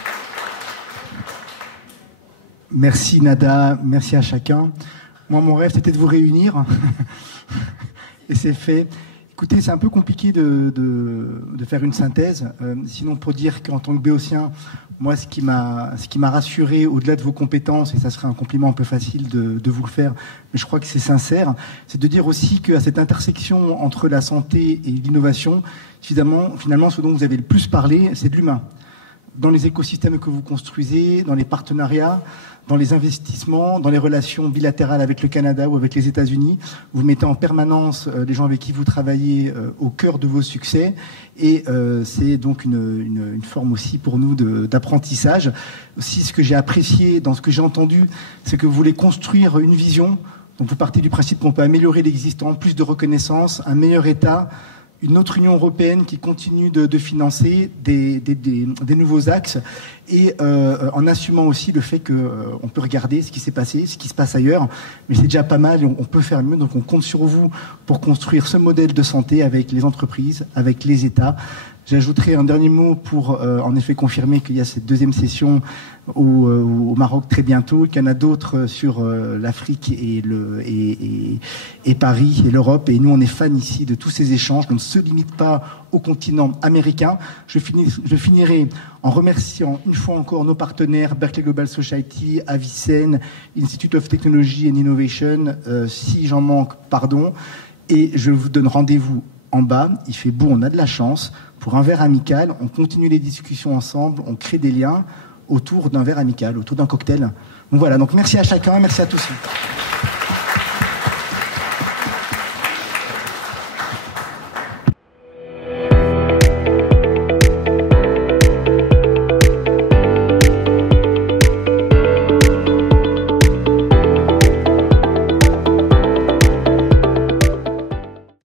Merci Nada, merci à chacun. Moi, mon rêve, c'était de vous réunir. Et c'est fait. Écoutez, c'est un peu compliqué de faire une synthèse. Sinon, pour dire qu'en tant que béotien, moi, ce qui m'a rassuré, au-delà de vos compétences, et ça serait un compliment un peu facile de vous le faire, mais je crois que c'est sincère, c'est de dire aussi qu'à cette intersection entre la santé et l'innovation, finalement, ce dont vous avez le plus parlé, c'est de l'humain. dans les écosystèmes que vous construisez, dans les partenariats, dans les investissements, dans les relations bilatérales avec le Canada ou avec les États-Unis. Vous mettez en permanence les gens avec qui vous travaillez au cœur de vos succès, et c'est donc une forme aussi pour nous d'apprentissage. Aussi, ce que j'ai apprécié dans ce que j'ai entendu, c'est que vous voulez construire une vision. Donc vous partez du principe qu'on peut améliorer l'existant, plus de reconnaissance, un meilleur État, une autre Union européenne qui continue de financer des nouveaux axes, et en assumant aussi le fait qu'on peut regarder ce qui s'est passé, ce qui se passe ailleurs, mais c'est déjà pas mal, et on peut faire mieux. Donc on compte sur vous pour construire ce modèle de santé avec les entreprises, avec les États. J'ajouterai un dernier mot pour en effet confirmer qu'il y a cette deuxième session au Maroc très bientôt, qu'il y en a d'autres sur l'Afrique et Paris et l'Europe. Et nous, on est fans ici de tous ces échanges. On ne se limite pas au continent américain. Je finirai en remerciant une fois encore nos partenaires Berkeley Global Society, Avicenne, Institute of Technology and Innovation. Si j'en manque, pardon. Et je vous donne rendez-vous en bas. Il fait beau, on a de la chance. Pour un verre amical, on continue les discussions ensemble, on crée des liens autour d'un verre amical, autour d'un cocktail. Donc voilà, donc merci à chacun, merci à tous.